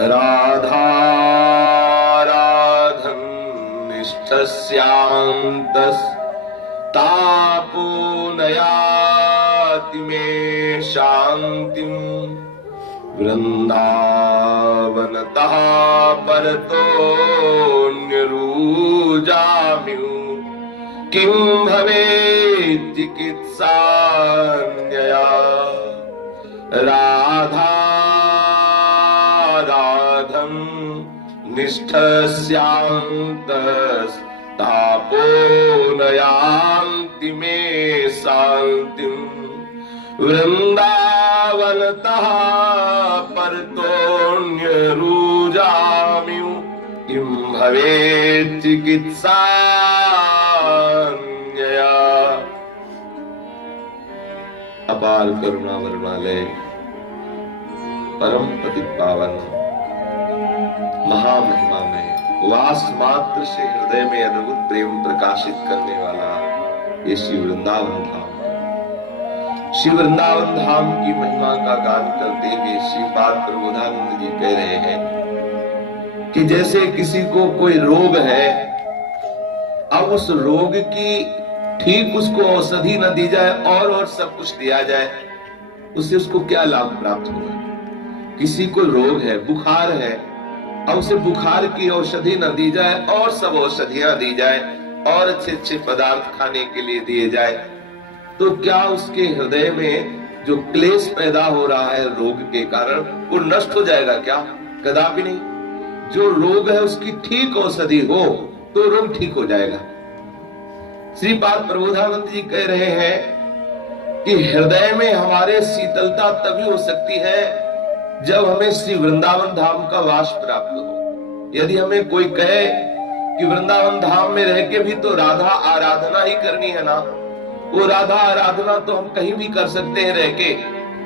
राधाराधन निष्ठस्यान्तस्तापो नयाति मे शान्तिं वृन्दावनतः परतोऽन्यरूजामि किं भवेत् चिकित्सान्यया राधाराधन निष्ठस्यान्तस्तापो नयान्ति मे शान्तिं वृन्दावनतः परतोऽन्यरूजामि किं भवेत् चिकित्सान्यया। अपार करुणा वरुणालय परम पति पावन महामहिमा में वास मात्र से हृदय में अद्भुत प्रेम प्रकाशित करने वाला ये श्री वृंदावन धाम। श्री वृंदावन धाम की महिमा का गान करते हुए श्रीपाद प्रबोधानंद जी कह रहे हैं कि जैसे किसी को कोई रोग है, अब उस रोग की ठीक उसको औषधि न दी जाए और सब कुछ दिया जाए, उससे उसको क्या लाभ प्राप्त होगा। किसी को रोग है, बुखार है, अब उसे बुखार की औषधि न दी जाए और सब औषधियां दी जाए और अच्छे अच्छे पदार्थ खाने के लिए दिए जाए, तो क्या उसके हृदय में जो क्लेश पैदा हो रहा है रोग के कारण वो नष्ट हो जाएगा क्या? कदापि नहीं। जो रोग है उसकी ठीक औषधि हो तो रोग ठीक हो जाएगा। श्रीपाद प्रबोधानंद जी कह रहे हैं कि हृदय में हमारे शीतलता तभी हो सकती है जब हमें श्री वृंदावन धाम का वास प्राप्त हो। यदि हमें कोई कहे कि वृंदावन धाम में रह के भी तो राधा आराधना ही करनी है ना, वो राधा आराधना तो हम कहीं भी कर सकते हैं रह के,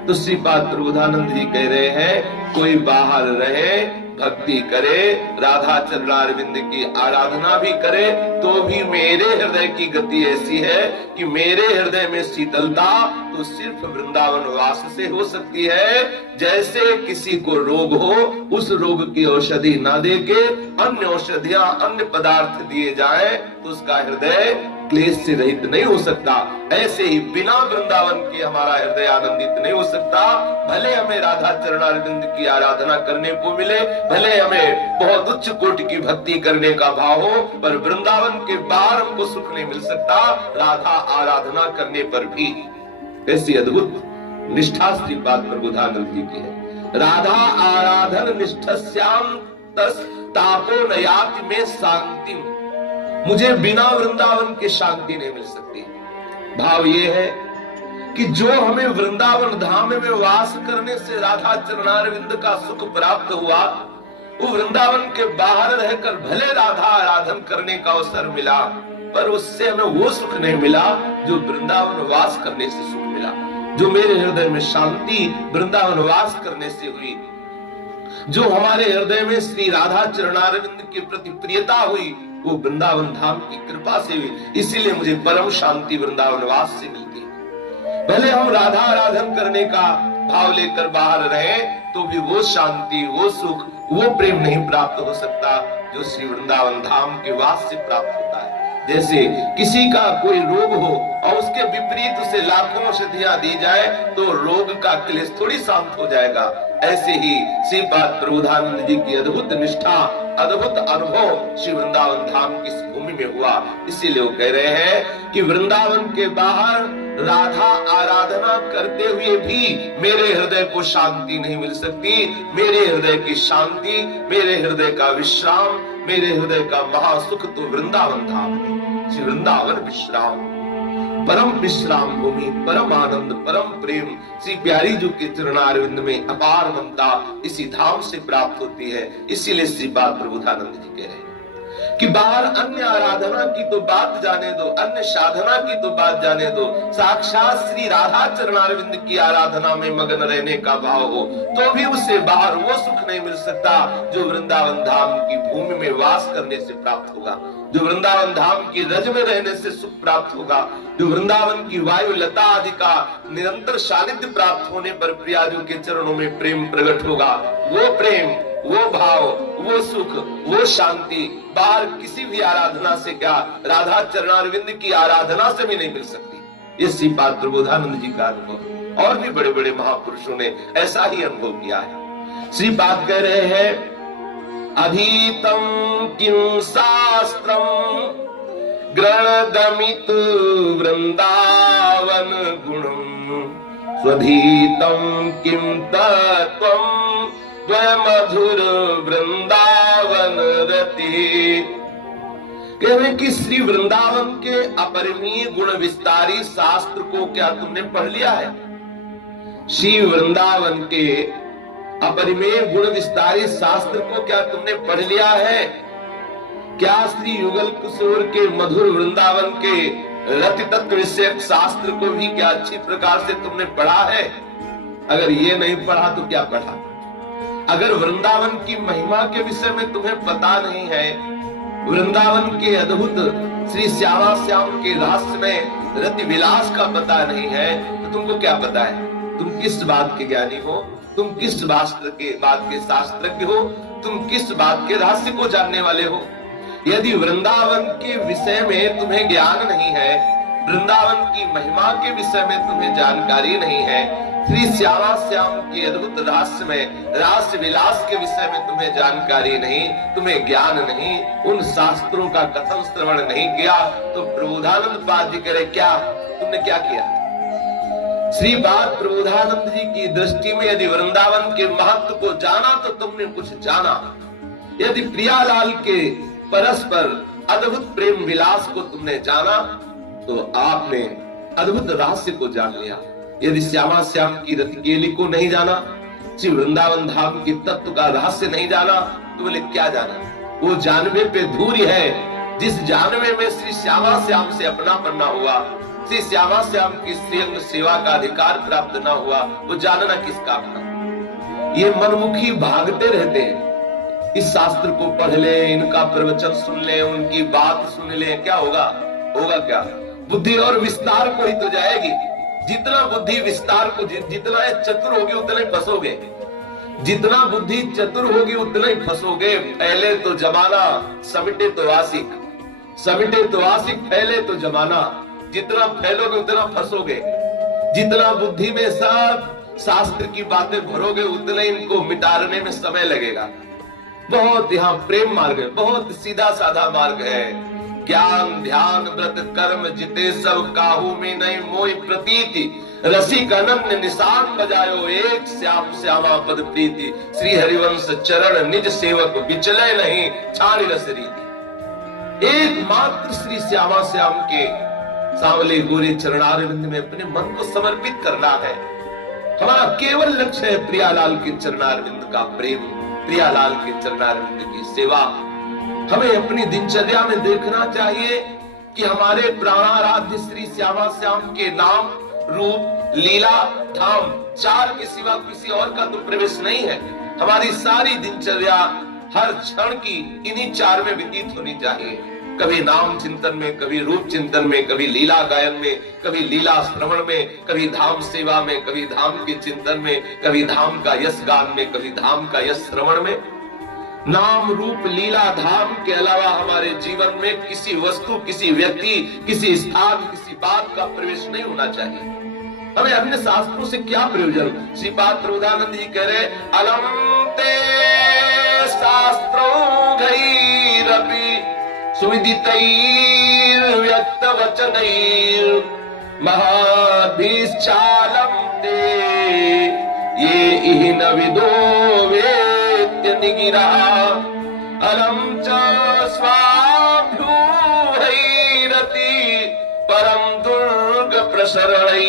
तो श्रीपाद प्रबोधानंद जी कह रहे हैं कोई बाहर रहे, भक्ति करे, राधा चरणारविंद की आराधना भी करे, तो भी मेरे हृदय की गति ऐसी है कि मेरे हृदय में शीतलता तो सिर्फ वृंदावन वास से हो सकती है। जैसे किसी को रोग हो, उस रोग की औषधि ना देके अन्य औषधियां, अन्य पदार्थ दिए जाए तो उसका हृदय क्लेश से रहित नहीं हो सकता। ऐसे ही बिना वृंदावन के हमारा हृदय आनंदित नहीं हो सकता। भले हमें राधा चरणारविंद की आराधना करने को मिले, भले हमें बहुत उच्च कोटि की भक्ति करने का भाव हो, पर वृंदावन के बाहर हमको सुख नहीं मिल सकता राधा आराधना करने पर भी। ऐसी अद्भुत निष्ठा श्रीपाद प्रबोधानंद जी की है। राधा आराधन निष्ठस्याम तस तापो नयाति में शांति, मुझे बिना वृंदावन के शांति नहीं मिल सकती। भाव ये है कि जो हमें वृंदावन धाम में वास करने से राधा चरणारविंद का सुख प्राप्त हुआ, वो वृंदावन के बाहर रहकर भले राधा आराधन करने का अवसर मिला, पर उससे हमें वो सुख नहीं मिला जो वृंदावन वास करने से सुख मिला। जो मेरे हृदय में शांति वृंदावन वास करने से हुई, जो हमारे हृदय में श्री राधा चरणारविंद के प्रति प्रियता हुई, वो वृंदावन धाम की कृपा से हुई। इसीलिए मुझे परम शांति वृंदावन वास से मिलती है। भले हम राधा आराधन करने का भाव लेकर बाहर रहे तो भी वो शांति, वो सुख, वो प्रेम नहीं प्राप्त हो सकता जो श्री वृंदावन धाम के वास से प्राप्त होता है। जैसे किसी का कोई रोग हो और उसके विपरीत उसे लाखों औषधियां दी जाए तो रोग का क्लेश थोड़ी शांत हो जाएगा। ऐसे ही श्रीपाद प्रबोधानंद जी की अद्भुत निष्ठा, अद्भुत अनुभव श्री वृंदावन धाम की भूमि में हुआ। इसीलिए वो कह रहे हैं कि वृंदावन के बाहर राधा आराधना करते हुए भी मेरे हृदय को शांति नहीं मिल सकती। मेरे हृदय की शांति, मेरे हृदय का विश्राम, मेरे हृदय का महासुख तो वृंदावन धाम में। श्री वृंदावन विश्राम, परम विश्राम भूमि, परम आनंद, परम प्रेम श्री प्यारी जी के चरणारविंद में अपार ममता इसी धाम से प्राप्त होती है। इसीलिए श्रीपाद प्रबोधानंद जी कह रहे हैं कि बाहर अन्य आराधना की तो बात जाने दो, अन्य साधना की तो बात जाने दो, साक्षात श्री राधा चरणारविंद की आराधना में मगन रहने का भाव हो तो भी उसे बाहर वो सुख नहीं मिल सकता जो वृंदावन धाम की भूमि में वास करने से प्राप्त होगा, जो वृंदावन धाम की रज में रहने से सुख प्राप्त होगा, जो वृंदावन की वायु लता आदि का निरंतर सानिध्य प्राप्त होने पर प्रियाजू के चरणों में प्रेम प्रकट होगा। वो प्रेम, वो भाव, वो सुख, वो शांति बाहर किसी भी आराधना से, क्या राधा चरणारविंद की आराधना से भी नहीं मिल सकती। ये श्रीपाद प्रबोधानंद जी का अनुभव, और भी बड़े बड़े महापुरुषों ने ऐसा ही अनुभव किया है। श्रीपाद कह रहे हैं, अधीतम किं शास्त्रम ग्रणदमित वृंदावन गुणम स्वधीतम किं तत्वम मधुर वृंदावन रति। कह रहे कि श्री वृंदावन के अपरिमीय गुण विस्तारी शास्त्र को क्या तुमने पढ़ लिया है? श्री वृंदावन के अपरिमेय गुण विस्तारी शास्त्र को क्या तुमने पढ़ लिया है? क्या श्री युगल किशोर के मधुर वृंदावन के रति तत्व विषयक शास्त्र को भी क्या अच्छी प्रकार से तुमने पढ़ा है? अगर ये नहीं पढ़ा तो क्या पढ़ा? अगर वृंदावन की महिमा के विषय में तुम्हें पता नहीं है, वृंदावन के अद्भुत श्री श्यामा श्याम के रहस्य में रति विलास का पता नहीं है, तो तुमको क्या पता है? तुम किस बात के ज्ञानी हो? तुम किस बात के शास्त्रज्ञ हो? तुम किस बात के रहस्य को जानने वाले हो? यदि वृंदावन के विषय में तुम्हें ज्ञान नहीं है, वृंदावन की महिमा के विषय में तुम्हें जानकारी नहीं है, श्री श्यामा श्याम के अद्भुत रहस्य में रास विलास के विषय में तुम्हें जानकारी नहीं, तुम्हें ज्ञान नहीं, उन शास्त्रों का कथन श्रवण नहीं किया, तो प्रबोधानंद पाद जी कह रहे, क्या तुमने क्या किया? श्रीपाद प्रबोधानंद जी की दृष्टि में यदि वृंदावन के महत्व को जाना तो तुमने कुछ जाना, यदि प्रियालाल के परस्पर अद्भुत प्रेम विलास को तुमने जाना तो आपने अद्भुत रहस्य को जान लिया। यदि श्यामा श्याम की रति केली को नहीं जाना, श्री वृंदावन धाम की तत्व का रहस्य नहीं जाना, तो बोले क्या जाना? वो जानवे पे धूरी है। जिस जानवे में श्री श्यामा श्याम से अपना पन्ना हुआ, श्री श्यामा श्याम की श्रीअंग सेवा का अधिकार प्राप्त ना हुआ, वो जानना किस काम का? ये मनमुखी भागते रहते हैं, इस शास्त्र को पढ़ ले, इनका प्रवचन सुन ले, उनकी बात सुन ले, क्या होगा? होगा क्या? बुद्धि और विस्तार को ही तो जाएगी। जितना बुद्धि विस्तार को, जितना चतुर होगी उतना ही फंसोगे, जितना बुद्धि चतुर होगी उतना ही फंसोगे। पहले तो जमाना समिटे तो आशिक, समिटे तो आशिक, पहले तो जमाना। जितना फैलोगे उतना फंसोगे, जितना बुद्धि में सब शास्त्र की बातें भरोगे उतना इनको मिटाने में समय लगेगा। बहुत यहाँ प्रेम मार्ग है, बहुत सीधा साधा मार्ग है। ज्ञान ध्यान व्रत कर्म जिते सब काहू में नहीं मोहि प्रतीति, रसिक अनन्य निशान बजायो एक श्याम श्यामा पद प्रीति, श्री हरिवंश चरण निज सेवक विचले नहीं छाड़ी रस रीति। एकमात्र श्री श्यामा श्याम के सांवले गोरे चरणारविंद में अपने मन को समर्पित करना है। हमारा केवल लक्ष्य है प्रियालाल के चरणारविंद का प्रेम, प्रियालाल के चरणारविंद की सेवा। हमें अपनी दिनचर्या में देखना चाहिए कि हमारे प्राणाराध्य श्री श्यामा श्याम के नाम रूप लीला धाम चार के सिवा किसी और का तो प्रवेश नहीं है। हमारी सारी दिनचर्या हर क्षण की इन्हीं चार में व्यतीत होनी चाहिए। कभी नाम चिंतन में, कभी रूप चिंतन में, कभी लीला गायन में, कभी लीला श्रवण में, कभी धाम सेवा में, कभी धाम के चिंतन में, कभी धाम का यश गान में, कभी धाम का यश श्रवण में। नाम रूप लीला धाम के अलावा हमारे जीवन में किसी वस्तु, किसी व्यक्ति, किसी स्थान, किसी बात का प्रवेश नहीं होना चाहिए। हमें अन्य शास्त्रों से क्या प्रयोजन? श्रीपाद प्रबोधानंद जी कह रहे, अलम ते शास्त्रों गैरपि सुविदितैर व्यक्त वचनैर महाधीश्चालम ते ये इहि न विदो वेत्य निगिरा अलम च स्वाभ्यूहैरति परम दुर्ग प्रसरणै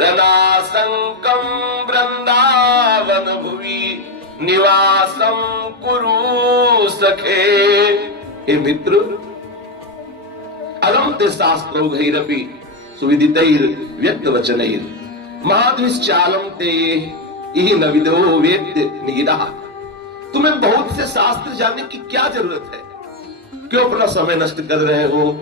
रनासंकं वृंदावन भुवि निवासं कुरु सखे। हे मित्र, अलम ते शास्त्रो गैरपि सुविदितैर व्यक्त वचनैर महाधीश्चालम ते इहि न विदो वेत्य निगिरा। तुम्हें बहुत से शास्त्र जानने की क्या जरूरत है? क्यों अपना समय नष्ट कर रहे हो?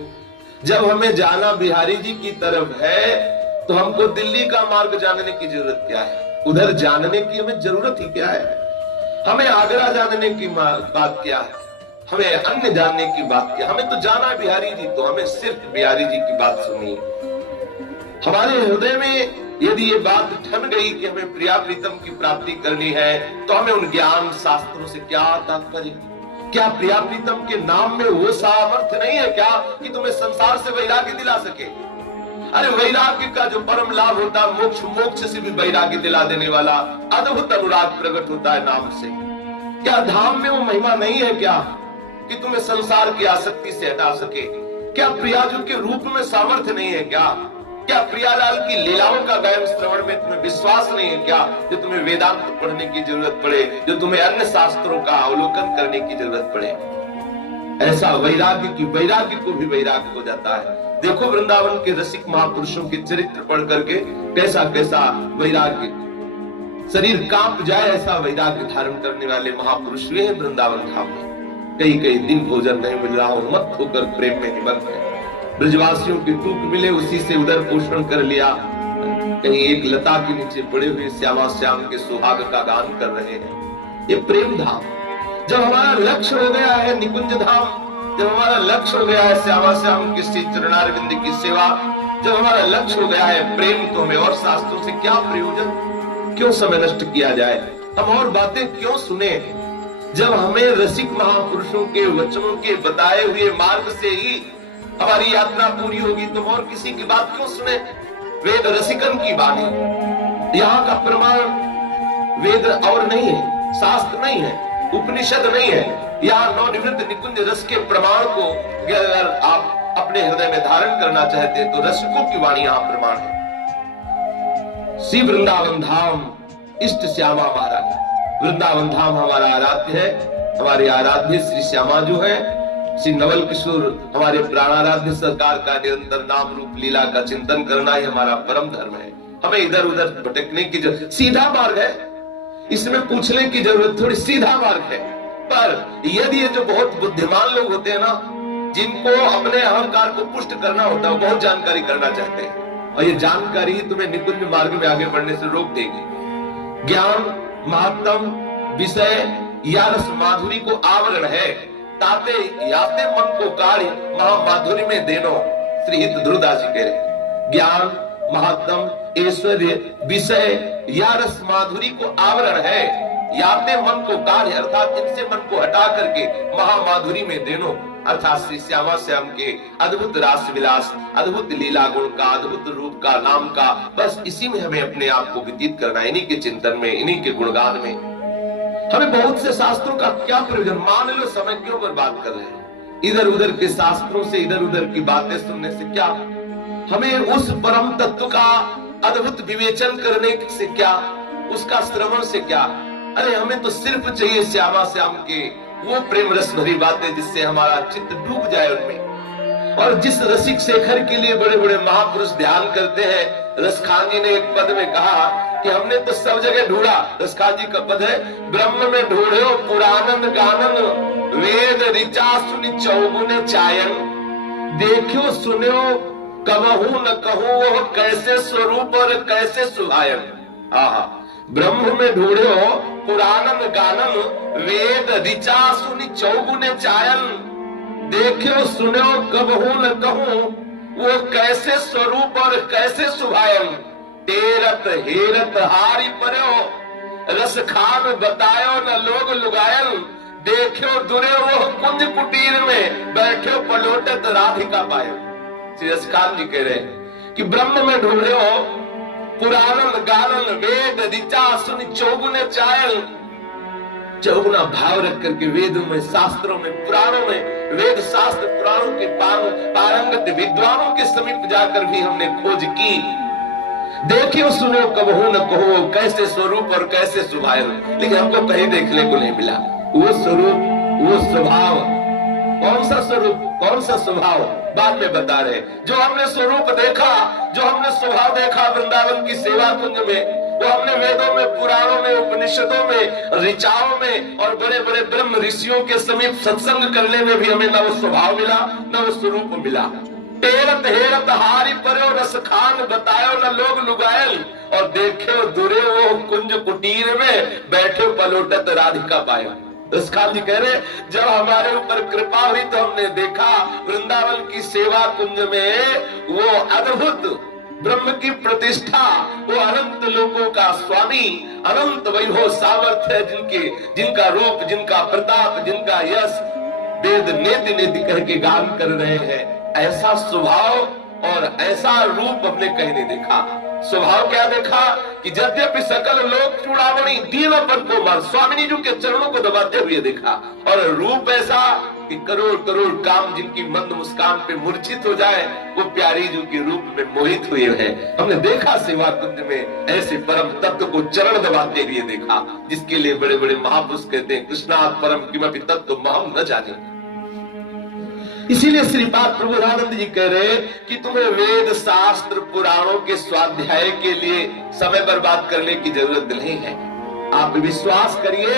जब हमें जाना बिहारी जी की तरफ है तो हमको दिल्ली का मार्ग जानने की जरूरत क्या है? उधर जानने की हमें जरूरत ही क्या है? हमें आगरा जानने की बात क्या है, हमें अन्य जानने की बात क्या, हमें तो जाना है बिहारी जी, तो हमें सिर्फ बिहारी जी की बात सुनी। हमारे हृदय में यदि ये बात ठन गई कि हमें प्रिया प्रीतम की प्राप्ति करनी है, तो हमें उन ज्ञान शास्त्रों से क्या तात्पर्य? क्या प्रिया प्रीतम के नाम में वो सामर्थ्य नहीं है क्या कि तुम्हें संसार से वैराग्य दिला सके? अरे वैराग्य का जो परम लाभ होता है, मोक्ष, मोक्ष से भी वैराग्य दिला देने वाला अद्भुत अनुराग प्रकट होता है नाम से। क्या धाम में वो महिमा नहीं है क्या कि तुम्हें संसार की आसक्ति से हटा सके? क्या प्रियाजू के रूप में सामर्थ्य नहीं है क्या? क्या प्रियालाल की लीलाओं का गायन श्रवण में तुम्हें विश्वास नहीं है क्या, जो तुम्हें वेदांत पढ़ने की जरूरत पड़े, जो तुम्हें अन्य शास्त्रों का अवलोकन करने की जरूरत पड़े? ऐसा वैराग्य की वैराग्य को भी वैराग्य हो जाता है। देखो वृंदावन के रसिक महापुरुषों के चरित्र पढ़ करके कैसा कैसा वैराग्य, शरीर कांप जाए ऐसा वैराग्य धारण करने वाले महापुरुष हुए हैं वृंदावन धाम में। कई कई दिन भोजन नहीं मिल रहा हो, मत होकर प्रेम में निमग्न है। ब्रजवासियों की टूक मिले, उसी से उदर पोषण कर लिया। कहीं एक लता के नीचे पड़े हुए श्यामा श्याम के सुहाग का गान कर रहे हैं। ये प्रेम धाम। जब हमारा लक्ष्य हो गया है निकुंज धाम, जब हमारा लक्ष्य हो गया है श्यामा श्याम के श्री चरणारविंद की सेवा, जब हमारा लक्ष्य हो गया है प्रेम, तो हमें और शास्त्रों से क्या प्रयोजन? क्यों समय नष्ट किया जाए? हम और बातें क्यों सुने? जब हमें रसिक महापुरुषों के वचनों के बताए हुए मार्ग से ही हमारी यात्रा पूरी होगी, तुम और किसी की बात क्यों सुने? वेद रसिकन की वाणी, यहाँ का प्रमाण वेद और नहीं है, शास्त्र नहीं है, उपनिषद नहीं है। यहाँ नवनिवृत्त निकुंज रस के प्रमाण को अगर आप अपने हृदय में धारण करना चाहते हैं, तो रसिकों की वाणी यहाँ प्रमाण है। श्री वृंदावन धाम इष्ट श्यामा महाराज, वृंदावन धाम हमारा आराध्य है। हमारे आराध्य श्री श्यामा जो है, श्री नवल किशोर हमारे प्राणाराध्य सरकार का निरंतर नाम रूप लीला का चिंतन करना ही हमारा परम धर्म है। हमें इधर उधर भटकने की जरूरत, सीधा मार्ग है, इसमें पूछने की जरूरत थोड़ी, सीधा मार्ग है। पर यदि ये जो बहुत बुद्धिमान लोग होते हैं ना, जिनको अपने अहंकार को पुष्ट करना होता है, बहुत जानकारी करना चाहते हैं, और ये जानकारी ही तुम्हें निकुंज मार्ग में आगे बढ़ने से रोक देगी। ज्ञान महात्म विषय या रस माधुरी को आवरण है, ताते याते मन को काढ़ी महामाधुरी में देनो, श्री हित ध्रुवदास जी कह रहे। ज्ञान महात्म ऐश्वर्य विषय या रस माधुरी को आवरण है, याते मन को काढ़े, अर्थात इनसे मन को हटा करके महामाधुरी में देनो, अर्थात श्री श्यामा श्याम के अद्भुत रास विलास, अद्भुत लीला गुण का, अद्भुत रूप का, नाम का, बस इसी में हमें अपने आप को व्यतीत करना, इन्हीं के चिंतन में, इन्हीं के गुणगान में। हमें बहुत से शास्त्रों का क्या प्रयोजन? मान लो समय क्यों बर्बाद कर रहे हैं? इधर उधर के शास्त्रों से, इधर उधर की बातें सुनने से क्या? हमें उस परम तत्व का अद्भुत विवेचन करने से क्या, उसका श्रवण से क्या? अरे हमें तो सिर्फ चाहिए श्यामा श्याम के वो प्रेम रस भरी बातें, जिससे हमारा चित्त डूब जाए उनमें। और जिस रसिक शेखर के लिए बड़े बड़े महापुरुष ध्यान करते हैं, रसखान जी ने एक पद में कहा कि हमने तो सब जगह ढूंढा, रसखान जी का पद है, ब्रह्म में ढूंढो पुराणन गानन, वेद ऋचा सुनि चौगुने चायन, देखियो सुनो कबहू न कहूं वो कैसे स्वरूप और कैसे सुभायन। आहा, ब्रह्म में ढूंढो पुराणन गानन, वेद ऋचा सुनि चौगुने चायन, देखियो सुनो कबहू न कहूं वो कैसे स्वरूप और कैसे सुभायन, तेरत हेरत हारी पर्यो, रस खान बतायो न लोग लुगायन, देखियो दुरे वो कुंज कुटीर में बैठो पलोटत राधिका पायो। श्री रसखान जी कह रहे हैं कि ब्रह्म में ढूंढो पुराणन गानन, वेद ऋचा सुनि चौगुने चायल, चौगुना भाव रख करके वेदों में, शास्त्रों में, पुराणों में, वेद शास्त्र पुराणों के पारंगत विद्वानों के समीप जाकर भी हमने खोज की। देखियो सुनो कबहू न कहो कैसे स्वरूप और कैसे स्वभाव, लेकिन हमको कहीं देखने को नहीं मिला वो स्वरूप, वो स्वभाव। कौन सा स्वरूप, कौन सा स्वभाव बाद में बता रहे। जो हमने स्वरूप देखा, जो हमने स्वभाव देखा वृंदावन की सेवा कुंज में, वो हमने वेदों में, पुराणों में, उपनिषदों में, ऋचाओं में और बड़े बड़े ब्रह्म ऋषियों के समीप सत्संग करने में भी हमें न वो स्वभाव मिला, न वो स्वरूप मिला। टेरत हेरत हारी पर्यो रस खान बतायो न लोग लुगायल, और देखे दूरे वो कुंज कुटीर में बैठे पलोटत राधिका पाया। दसखान जी कह रहे जब हमारे ऊपर कृपा हुई तो हमने देखा वृंदावन की सेवा कुंज में वो अद्भुत ब्रह्म की प्रतिष्ठा, वो अनंत लोगों का स्वामी, अनंत वैभव सामर्थ्य जिनका रूप, जिनका प्रताप, जिनका यश वेद नेति नेति करके गान कर रहे हैं। ऐसा स्वभाव और ऐसा रूप हमने कहीं नहीं देखा। स्वभाव क्या देखा कि यद्यपि सकल लोक चूड़ामणि दीनपन को मार स्वामिनी जी के चरणों को दबाते हुए देखा, और रूप ऐसा कि करोड़ करोड़ काम जिनकी मंद मुस्कान पे मूर्छित हो जाए वो प्यारी जी के रूप में मोहित हुए हैं। हमने देखा सेवा कुंज में ऐसे परम तत्व को चरण दबाते हुए देखा, जिसके लिए बड़े बड़े महापुरुष कहते हैं कृष्णात् परम किमपि तत्व महम न जाने। इसीलिए श्रीपाद प्रभुरानंद जी कह रहे कि तुम्हें वेद शास्त्र पुराणों के स्वाध्याय के लिए समय बर्बाद करने की जरूरत नहीं है। आप विश्वास करिए,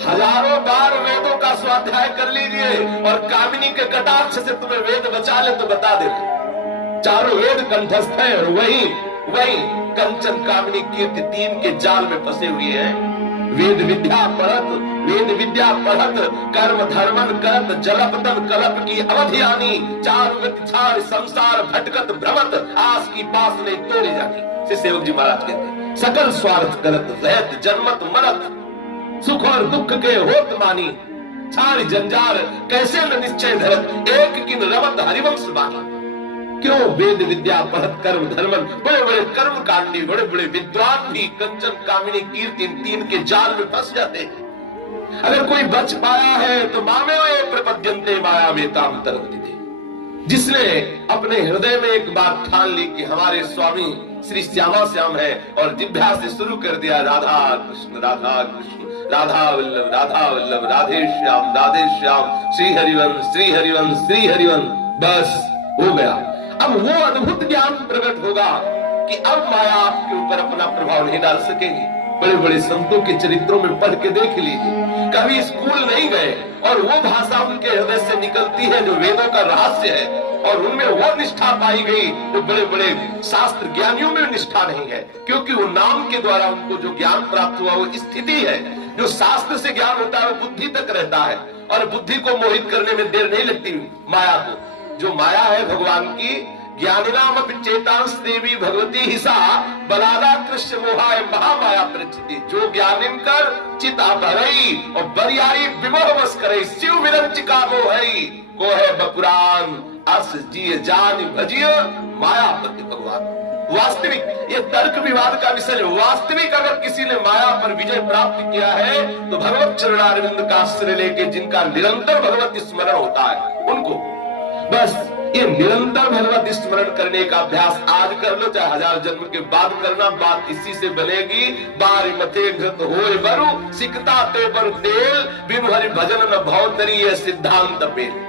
हजारों बार वेदों का स्वाध्याय कर लीजिए और कामिनी के कटाक्ष से तुम्हें वेद बचा ले तो बता देना। चारों वेद कंठस्थ है और वही कंचन कामिनी कीर्ति तीन के जाल में फंसे हुए हैं। वेद विद्या पढ़त कर्म धर्मन करत जलपतन कलप की अवधि आनी, चारु छाड़ संसार भटकत भ्रमत आस की पास नहीं तोड़ी जानी। से सेवक जी महाराज कहते हैं सकल स्वार्थ करत रहत जन्मत मरत, सुख और दुख के होत मानी, छाड़ जंजाल कैसे न निश्चय धरत, एक किन रमत हरिवंश बानी। क्यों वेद विद्या पढ़त कर्म धर्मन, बड़े बड़े कर्म कांडी, बड़े बड़े विद्वान भी कंचन कामिनी कीर्ति तीन के जाल में फंस जाते हैं। अगर कोई बच पाया है तो मामे प्रपद्यन्ते माया वेताम तरंगते। जिसने अपने हृदय में एक बात ठान ली कि हमारे स्वामी श्री श्यामा श्याम है और जिह्वा से शुरू कर दिया राधा कृष्ण राधा कृष्ण, राधा वल्लभ राधे श्याम, श्री हरिवंश श्री हरिवंश श्री हरिवंश, बस हो गया। अब वो अद्भुत ज्ञान प्रकट होगा कि अब माया आपके ऊपर अपना प्रभाव नहीं डाल सकेगी। बड़े बड़े संतों के चरित्रों में पढ़ के देख लीजिए, कभी स्कूल नहीं गए और वो भाषा उनके हृदय से निकलती है जो वेदों का रहस्य है, और उनमें वो निष्ठा पाई गई जो बड़े बड़े शास्त्र ज्ञानियों में निष्ठा नहीं है, क्योंकि वो नाम के द्वारा उनको जो ज्ञान प्राप्त हुआ वो स्थिति है। जो शास्त्र से ज्ञान होता है वो बुद्धि तक रहता है, और बुद्धि को मोहित करने में देर नहीं लगती माया को। जो माया है भगवान की, ज्ञानिनाम चेतांश देवी भगवती हिसा बलादा कृष्ण मोहाय महामाया प्रचिति, जो ज्ञानिन कर चिता भरई और बरियाई विमोह बस करे, शिव विरंचिका मोहई को है बपुरान अस जिय जान भजिय मायापति भगवान। वास्तविक ये तर्क विवाद का विषय, वास्तविक अगर किसी ने माया पर विजय प्राप्त किया है तो भगवत चरणारविंद का आश्रय लेके जिनका निरंतर भगवत स्मरण होता है उनको, बस ये निरंतर भगवत स्मरण करने का अभ्यास आज कर लो, चाहे 1000 जन्म के बाद करना, बात इसी से बनेगी। बारी मथे घृत होए बरु सिकता ते बर तेल, बिनु हरि भजन न भवतरी, ये सिद्धांत पेल।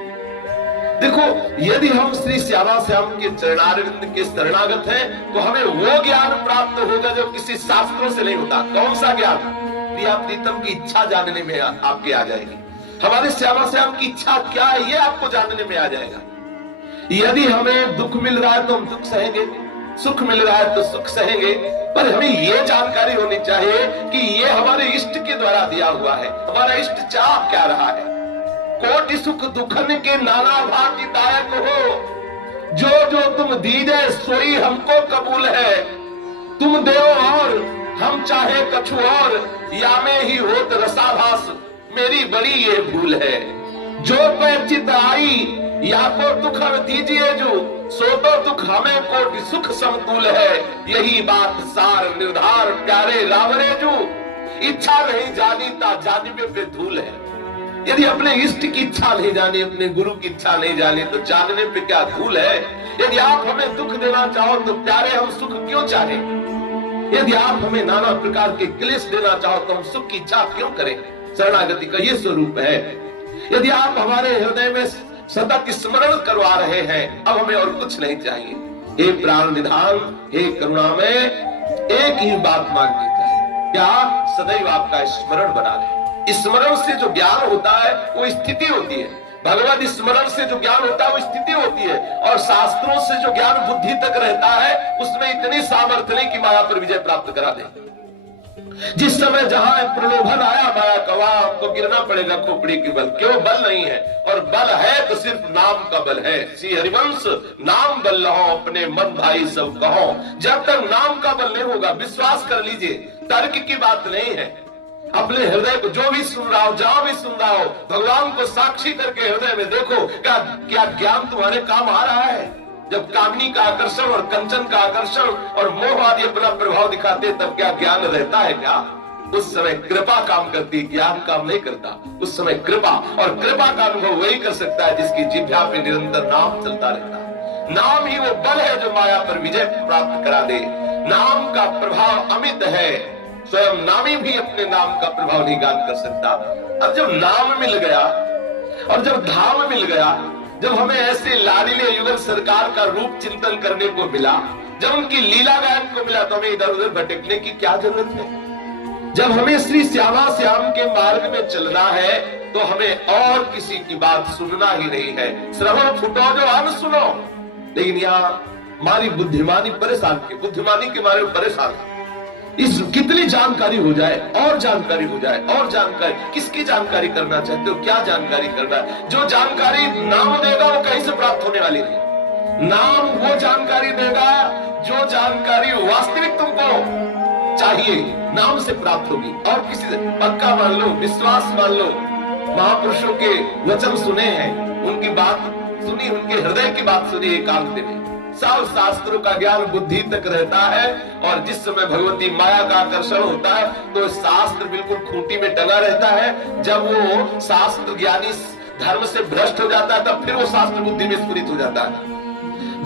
देखो, यदि हम श्री श्यामा श्याम के चरणारविंद के शरणागत हैं तो हमें वो ज्ञान प्राप्त होगा जो किसी शास्त्रों से नहीं होता। कौन सा ज्ञान? प्रिया प्रीतम की इच्छा जानने में आपके आ जाएगी। हमारे श्यामा श्याम की इच्छा क्या है ये आपको जानने में आ जाएगा। यदि हमें दुख मिल रहा है तो हम दुख सहेंगे, सुख मिल रहा है तो सुख सहेंगे, पर हमें ये जानकारी होनी चाहिए कि ये हमारे इष्ट के द्वारा दिया हुआ है। हमारा इष्ट चाह क्या रहा है? कोटि सुख दुखन के नाना भांति दायक हो, जो जो तुम दीजे सोई हमको कबूल है। तुम दो और हम चाहे कछु और, या में ही होत रसाभास, मेरी बड़ी ये भूल है। जो पैचित आई या को दुख हम दीजिए जो, सो तो दुख हमें कोटि सुख समतुल है। यही बात सार निर्धार प्यारे रावरे जो, इच्छा नहीं जानी ता जानिबे पे धूल है। यदि अपने इष्ट की इच्छा नहीं जानी, अपने गुरु की इच्छा नहीं जानी तो जानने पे क्या धूल है। यदि आप हमें दुख देना चाहो तो प्यारे हम सुख क्यों चाहें? यदि आप हमें नाना प्रकार के क्लेश देना चाहो तो हम सुख की इच्छा क्यों करें? शरणागति का ये स्वरूप है। यदि आप हमारे हृदय में सतत स्मरण करवा रहे हैं, अब हमें और कुछ नहीं चाहिए। हे प्राण निधान, हे करुणामय, एक ही बात मांगनी चाहिए, क्या सदैव आपका स्मरण बना रहे। स्मरण से जो ज्ञान होता है वो स्थिति होती है। भगवत स्मरण से जो ज्ञान होता है वो स्थिति होती है, और शास्त्रों से जो ज्ञान बुद्धि तक रहता है उसमें इतनी सामर्थ्य नहीं कि माया पर विजय प्राप्त करा दे। जिस समय जहां प्रलोभन आया माया का, वहां आपको गिरना पड़ेगा खोपड़ी के बल। क्यों? बल नहीं है, और बल है तो सिर्फ नाम का बल है। श्री हरिवंश नाम बल लहो, अपने मन भाई सब कहो। जब तक नाम का बल नहीं होगा, विश्वास कर लीजिए, तर्क की बात नहीं है, अपने हृदय को जो भी सुन रहा हो, जहां भी सुन रहा हो, भगवान को साक्षी करके हृदय में देखो, क्या ज्ञान तुम्हारे काम आ रहा है। जब कामनी का आकर्षण और कंचन का आकर्षण और मोह आदि अपना प्रभाव दिखाते, तब क्या ज्ञान रहता है क्या? उस समय कृपा काम करती, ज्ञान काम नहीं करता। उस समय कृपा, और कृपा का अनुभव वही कर सकता है जिसकी जिह्वा पे निरंतर नाम चलता रहता है। नाम ही वो बल है जो माया पर विजय प्राप्त करा दे। नाम का प्रभाव अमित है, स्वयं नामी भी अपने नाम का प्रभाव नहीं गान कर सकता। अब जब नाम मिल गया और जब धाम मिल गया, जब हमें ऐसे लाडीले युगल सरकार का रूप चिंतन करने को मिला, जब उनकी लीला गायन को मिला, तो हमें इधर उधर भटकने की क्या जरूरत है। जब हमें श्री श्यामा श्याम के मार्ग में चलना है, तो हमें और किसी की बात सुनना ही नहीं है। श्रवण फुटो जो अन सुनो। लेकिन यहाँ हमारी बुद्धिमानी परेशान की, बुद्धिमानी के मारे परेशान, इस कितनी जानकारी हो जाए और जानकारी हो जाए और जानकारी। किसकी जानकारी करना चाहते हो? क्या जानकारी करना है? जो जानकारी नाम देगा वो कहीं से प्राप्त होने वाली नहीं। नाम वो जानकारी देगा जो जानकारी वास्तविक तुमको चाहिए, नाम से प्राप्त होगी, और किसी से। पक्का मान लो, विश्वास मान लो, महापुरुषों के वचन सुने हैं, उनकी बात सुनी, उनके हृदय की बात सुनी एकांत में, सब शास्त्रों का ज्ञान बुद्धि तक रहता है। और जिस समय भगवती माया का आकर्षण होता है, तो शास्त्र बिल्कुल खूंटी में टंगा रहता है। जब वो शास्त्र ज्ञानी धर्म से भ्रष्ट हो जाता है, तब फिर वो शास्त्र बुद्धि में स्फुरित हो जाता है।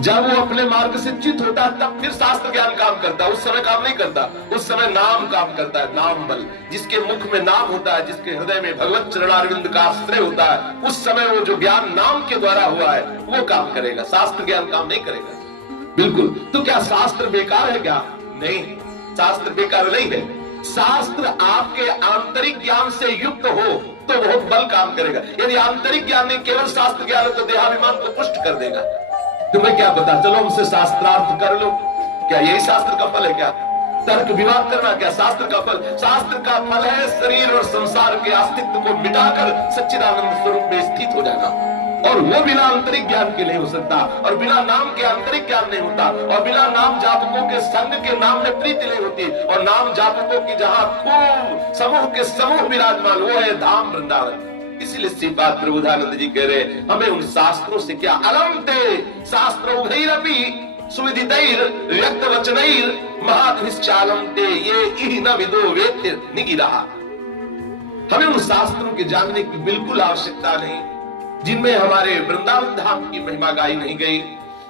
जब वो अपने मार्ग से च्युत होता है, तब फिर शास्त्र ज्ञान काम करता है। उस समय काम नहीं करता, उस समय नाम काम करता है। नाम बल, जिसके मुख में नाम होता है, जिसके हृदय में भगवत चरणारविंद का आश्रय होता है, उस समय वो जो ज्ञान नाम के द्वारा हुआ है वो काम करेगा, शास्त्र ज्ञान काम नहीं करेगा। बिल्कुल। तो क्या शास्त्र बेकार है क्या? नहीं, शास्त्र बेकार नहीं है। शास्त्र आपके आंतरिक ज्ञान से युक्त हो तो बहुत बल काम करेगा। यदि आंतरिक ज्ञान नहीं, केवल शास्त्र ज्ञान हो, तो देहाभिमान को पुष्ट कर देगा। तुम्हें क्या पता, चलो हमसे शास्त्रार्थ कर लो, क्या यही शास्त्र का फल है क्या? तर्क विवाद करना क्या शास्त्र का फल? शास्त्र का फल है शरीर और संसार के अस्तित्व को मिटाकर सच्चिदानंद स्वरूप में स्थित हो जाना। और वो बिना आंतरिक ज्ञान के नहीं हो सकता, और बिना नाम के आंतरिक ज्ञान नहीं होता, और बिना नाम जापकों के संग के नाम में प्रीति नहीं होती। और नाम जापकों की जहां खूब समूह के समूह विराजमान, वो है धाम वृंदावन। इसलिए श्रीपाद प्रबोधानंद जी कह रहे, हमें उन शास्त्रों से क्या अलमते शास्त्रौघैरपि सुविदितैर व्यक्त वचनैर महाधनिश्चालमते ये इहि न विदो वेत्य निगिरः। हमें उन शास्त्रों के जानने की बिल्कुल आवश्यकता नहीं जिनमें हमारे वृंदावन धाम की महिमा गाई नहीं गई,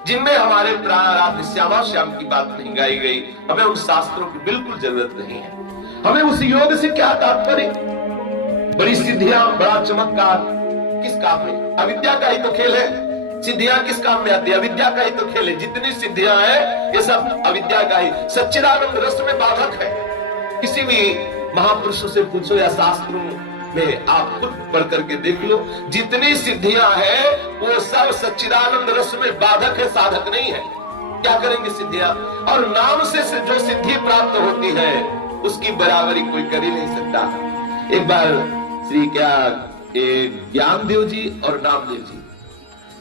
जिनमें हमारे प्राणाराध्य श्यामा श्याम की बात नहीं गाई गई। हमें उन शास्त्रों की बिल्कुल जरूरत नहीं है। हमें उस योग से क्या तात्पर्य? बड़ी सिद्धियां, बड़ा चमत्कार किस काम में? अविद्या का ही तो खेल है। सिद्धियां किस काम में आती है? अविद्या का ही तो खेल है। जितनी सिद्धियां हैं ये सब अविद्या का ही। सच्चिदानंद रस में बाधक है। किसी भी महापुरुषों से पूछो या शास्त्रों में आप खुद पढ़ करके देख लो, जितनी सिद्धियां हैं वो सब सच्चिदानंद रस में बाधक है, साधक नहीं है। क्या करेंगे सिद्धियां? और नाम से जो सिद्धि प्राप्त होती है उसकी बराबरी कोई कर ही नहीं सकता। एक बार श्री ज्ञानदेव जी और नामदेव जी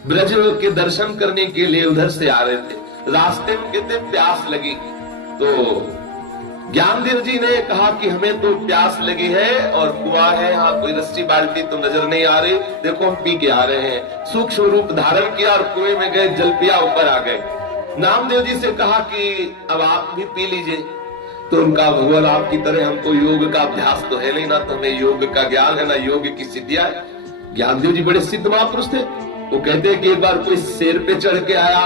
ब्रज के दर्शन करने के लिए उधर से आ रहे थे। रास्ते में कहते प्यास लगी, तो ज्ञानदेव जी ने कहा कि हमें तो प्यास लगी है और कुआं है, यहाँ कोई रस्सी बाल्टी तो नजर नहीं आ रही, देखो हम पी के आ रहे हैं। सूक्ष्म रूप धारण किया और कुएं में गए, जल पिया, ऊपर आ गए। नामदेव जी से कहा कि अब आप भी पी लीजिए। तो उनका भगवान आपकी तरह हमको योग का अभ्यास तो है नहीं, ना तो हमें योग का ज्ञान है, ना योग की सिद्धियां है। ज्ञानदेव जी बड़े सिद्ध महापुरुष थे। वो कहते हैं कि एक बार कोई शेर पे चढ़ के आया,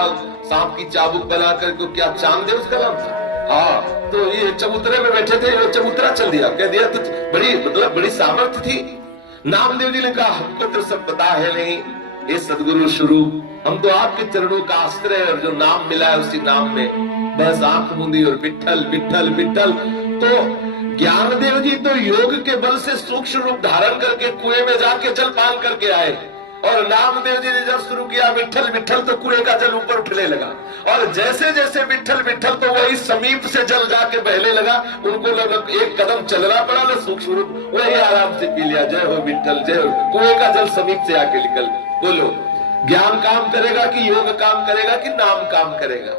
सांप की चाबुक बना करके, क्या चांददेव उसका नाम था? हाँ, तो ये चबूतरे में बैठे थे, वो चबूतरा चल दिया, कह दिया तो बड़ी सामर्थ्य थी। नामदेव जी ने कहा हमको तो सब पता है नहीं, ये सदगुरु स्वरूप, हम तो आपके चरणों का आश्रय और जो नाम मिला है उसी नाम में बस आंख मूंदी और विठ्ठल विठ्ठल विठ्ठल। तो ज्ञानदेव जी तो योग के बल से सूक्ष्म रूप धारण करके कुएं में जाके जल पान करके आए, और नामदेव जी ने जब शुरू किया विठल विठल तो कुएं का जल ऊपर उठने लगा, और जैसे जैसे विठल विठल तो वही समीप से जल जाके बहने लगा। उनको लगा एक कदम चलना पड़ा ना सूक्ष्म रूप, वही आराम से पी लिया। जय हो विठल जय हो। कुएं का जल समीप से आके निकल। बोलो ज्ञान काम करेगा कि योग काम करेगा कि नाम काम करेगा?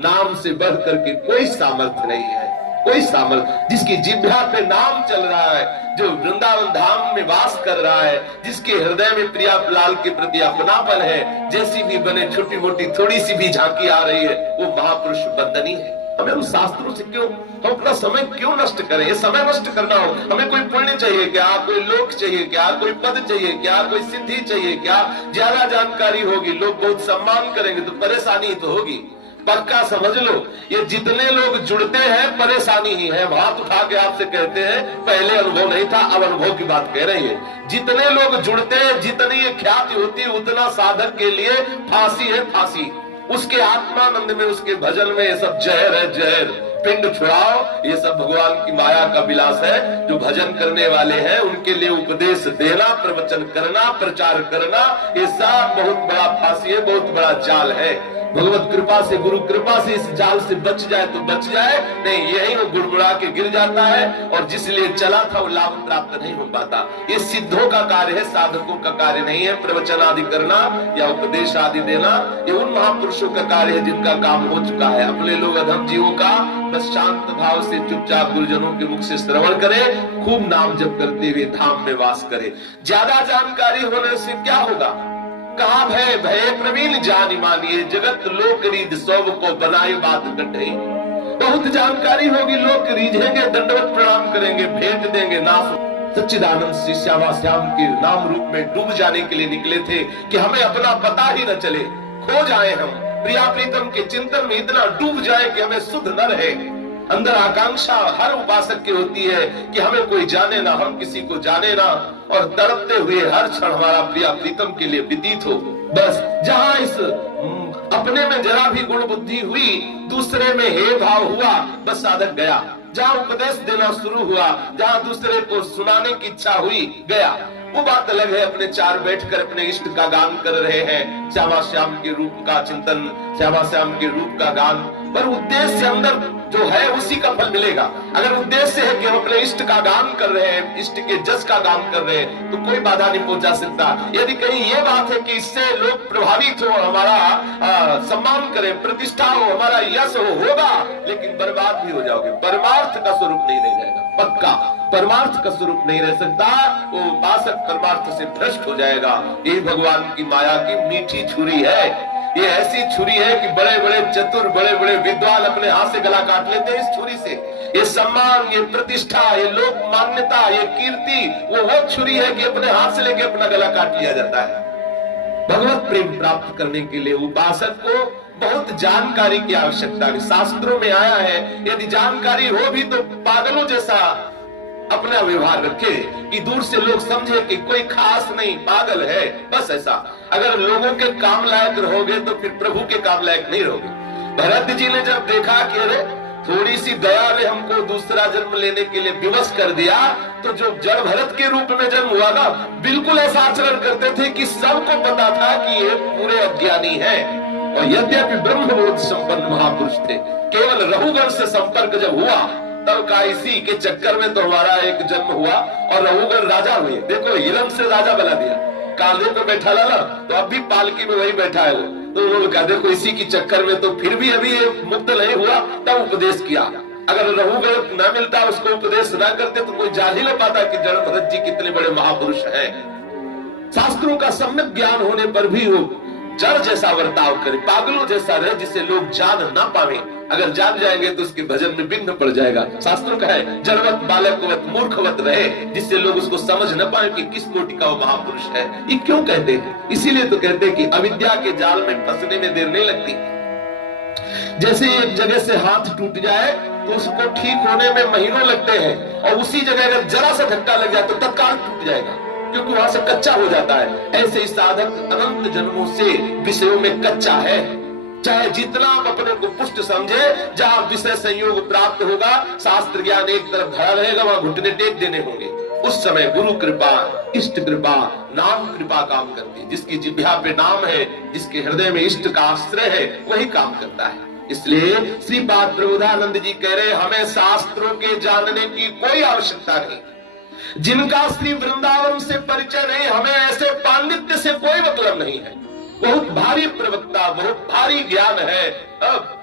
नाम से बढ़ करके कोई सामर्थ्य नहीं है, कोई सामर्थ्य। जिसकी जिह्वा पे नाम चल रहा है, जो वृंदावन धाम में वास कर रहा है, जिसके हृदय में प्रिया लाल के प्रति अपनापन है, जैसी भी बने छोटी मोटी थोड़ी सी भी झांकी आ रही है, वो महापुरुष वंदनीय है। हमें उन शास्त्रों से क्यों, हम अपना समय क्यों नष्ट करें? ये समय नष्ट करना हो, हमें कोई पुण्य चाहिए क्या, कोई लोक चाहिए क्या, कोई पद चाहिए क्या, कोई सिद्धि चाहिए क्या? ज्यादा जानकारी होगी, लोग बहुत सम्मान करेंगे तो परेशानी तो होगी। पक्का समझ लो, ये जितने लोग जुड़ते हैं परेशानी ही है। हाथ उठा के आपसे कहते हैं पहले अनुभव नहीं था, अब अनुभव की बात कह रही है। जितने लोग जुड़ते हैं, जितनी ये ख्याति होती है, उतना साधक के लिए फांसी है फांसी। उसके आत्मानंद में, उसके भजन में ये सब जहर है जहर। पिंड छुड़ाओ, ये सब भगवान की माया का विलास है। जो भजन करने वाले हैं उनके लिए उपदेश देना, प्रवचन करना, प्रचार करना, ये सब बहुत बड़ा फांसी है, बहुत बड़ा जाल है। भगवत कृपा से, गुरु कृपा से इस जाल से बच जाए तो बच जाए, नहीं यही वो गुड़गुड़ा के गिर जाता है, और जिसलिए चला था वो लाभ प्राप्त नहीं हो पाता। ये सिद्धों का कार्य है, साधकों का कार्य नहीं है। प्रवचन आदि करना या उपदेश आदि देना, ये उन महापुरुषों का कार्य है जिनका काम हो चुका है। अपने लोग अधम जीवों का बस शांत भाव से चुपचाप गुरुजनों के मुख से श्रवण करे, खूब नाम जप करते हुए धाम में वास करे। ज्यादा जानकारी होने से क्या होगा? कहा भय भय प्रवीण जानी मानिए, जगत लोक रीत सब को बनाई बात कटे। बहुत जानकारी होगी, लोग रीझेंगे, दंडवत प्रणाम करेंगे, भेंट देंगे, नाश। सच्चिदानंद श्री श्यामा श्याम के नाम रूप में डूब जाने के लिए निकले थे कि हमें अपना पता ही न चले, खो जाए हम प्रिया प्रीतम के चिंतन में इतना डूब जाए कि हमें सुध न रहे। अंदर आकांक्षा हर उपासक की होती है कि हमें कोई जाने ना, हम किसी को जाने ना, और तड़पते हुए हर क्षण हमारा प्रिया प्रीतम के लिए व्यतीत हो। बस जहां इस अपने में जरा भी गुण बुद्धि हुई, दूसरे में हे भाव हुआ, बस साधक गया। जहां उपदेश देना शुरू हुआ, जहां दूसरे को सुनाने की इच्छा हुई, गया। वो बात अलग है, अपने चार बैठकर अपने इष्ट का गान कर रहे हैं, श्यामा श्याम के रूप का चिंतन, श्यामा श्याम के रूप का गान, पर उद्देश्य अंदर जो है उसी का फल मिलेगा। अगर उद्देश्य है कि हम अपने इष्ट का गान कर रहे हैं, इष्ट के जस का गान कर रहे हैं, तो कोई बाधा नहीं पहुंचा सकता। यदि कहीं ये बात है कि इससे लोग प्रभावित हो, हमारा सम्मान करें, प्रतिष्ठा हो, हमारा यश हो, होगा, लेकिन बर्बाद भी हो जाओगे। परमार्थ का स्वरूप नहीं रह जाएगा, पक्का परमार्थ का स्वरूप नहीं रह सकता। वो उपासक परमार्थ से भ्रष्ट हो जाएगा। ये भगवान की माया की मीठी छुरी है। ये ऐसी छुरी है कि बड़े बड़े चतुर, बड़े बड़े विद्वान अपने हाथ से गला काट लेते हैं इस छुरी से। ये सम्मान, ये प्रतिष्ठा, ये लोक मान्यता, ये कीर्ति, वो छुरी है कि अपने हाथ से लेके अपना गला काट लिया जाता है। भगवत प्रेम प्राप्त करने के लिए उपासक को बहुत जानकारी की आवश्यकता है। शास्त्रों में आया है, यदि जानकारी हो भी तो पागलों जैसा अपना व्यवहार रखे कि दूर से लोग समझे कि कोई खास नहीं, पागल है, बस ऐसा। अगर लोगों के काम लायक रहोगे तो फिर प्रभु के काम लायक नहीं रहोगे। भरत जी ने जब देखा कि अरे थोड़ी सी दया ने हमको दूसरा जन्म लेने के लिए विवश कर दिया, तो जो जड़ भरत के रूप में जन्म हुआ ना, बिल्कुल ऐसा आचरण करते थे कि सबको पता था कि ये पूरे अज्ञानी है। और यद्यपि ब्रह्मबोध संपन्न महापुरुष थे, केवल रघुगण से संपर्क जब हुआ तब का इसी के चक्कर में तो हमारा एक जन्म हुआ और रघुगण राजा हुए। देखो हिरन से राजा बना दिया, कांधे पे बैठा ला, तो अब भी पालकी में वही बैठा है वो। तो उन्होंने कहा देखो इसी के चक्कर में तो फिर भी अभी ये मुक्त नहीं हुआ, तब उपदेश किया। अगर रघुगण न मिलता, उसको उपदेश न करते, तो कोई जान ही नहीं पाता कि जड़ भरत जी कितने बड़े महापुरुष हैं। शास्त्रों का सम्यक ज्ञान होने पर भी वो जड़ जैसा बर्ताव करे, पागलों जैसा रहे, जिसे लोग जान ना पावे। अगर जान जाएंगे तो उसके भजन में विघ्न पड़ जाएगा। शास्त्रों का है जड़वत बालकवत मूर्खवत रहे, जिससे लोग उसको समझ न पाए कि किस कोटि का वो महापुरुष है। ये क्यों कहते हैं? इसीलिए तो कहते हैं कि अविद्या के जाल में फंसने में देर नहीं लगती। जैसे एक जगह से हाथ टूट जाए तो उसको ठीक होने में महीनों लगते हैं, और उसी जगह अगर जरा सा धक्का लग जाए तो तत्काल टूट जाएगा, क्योंकि वहां से कच्चा हो जाता है। ऐसे ही साधक अनंत जन्मों से विषयों में कच्चा है। चाहे जितना आप अपने को पुष्ट समझे, जहां विषय संयोग प्राप्त होगा, शास्त्र ज्ञान एक तरफ धरा रहेगा, वहां घुटने टेक देने होंगे। उस समय गुरु कृपा, इष्ट कृपा, नाम कृपा काम करती है। जिसकी जिह्वा पे नाम है, जिसके हृदय में इष्ट का आश्रय है, वही काम करता है। इसलिए श्रीपाद प्रबोधानंद जी कह रहे, हमें शास्त्रों के जानने की कोई आवश्यकता नहीं। जिनका श्री वृंदावन से परिचय नहीं, हमें ऐसे पांडित्य से कोई मतलब नहीं है। बहुत भारी प्रवक्ता, बहुत भारी ज्ञान है,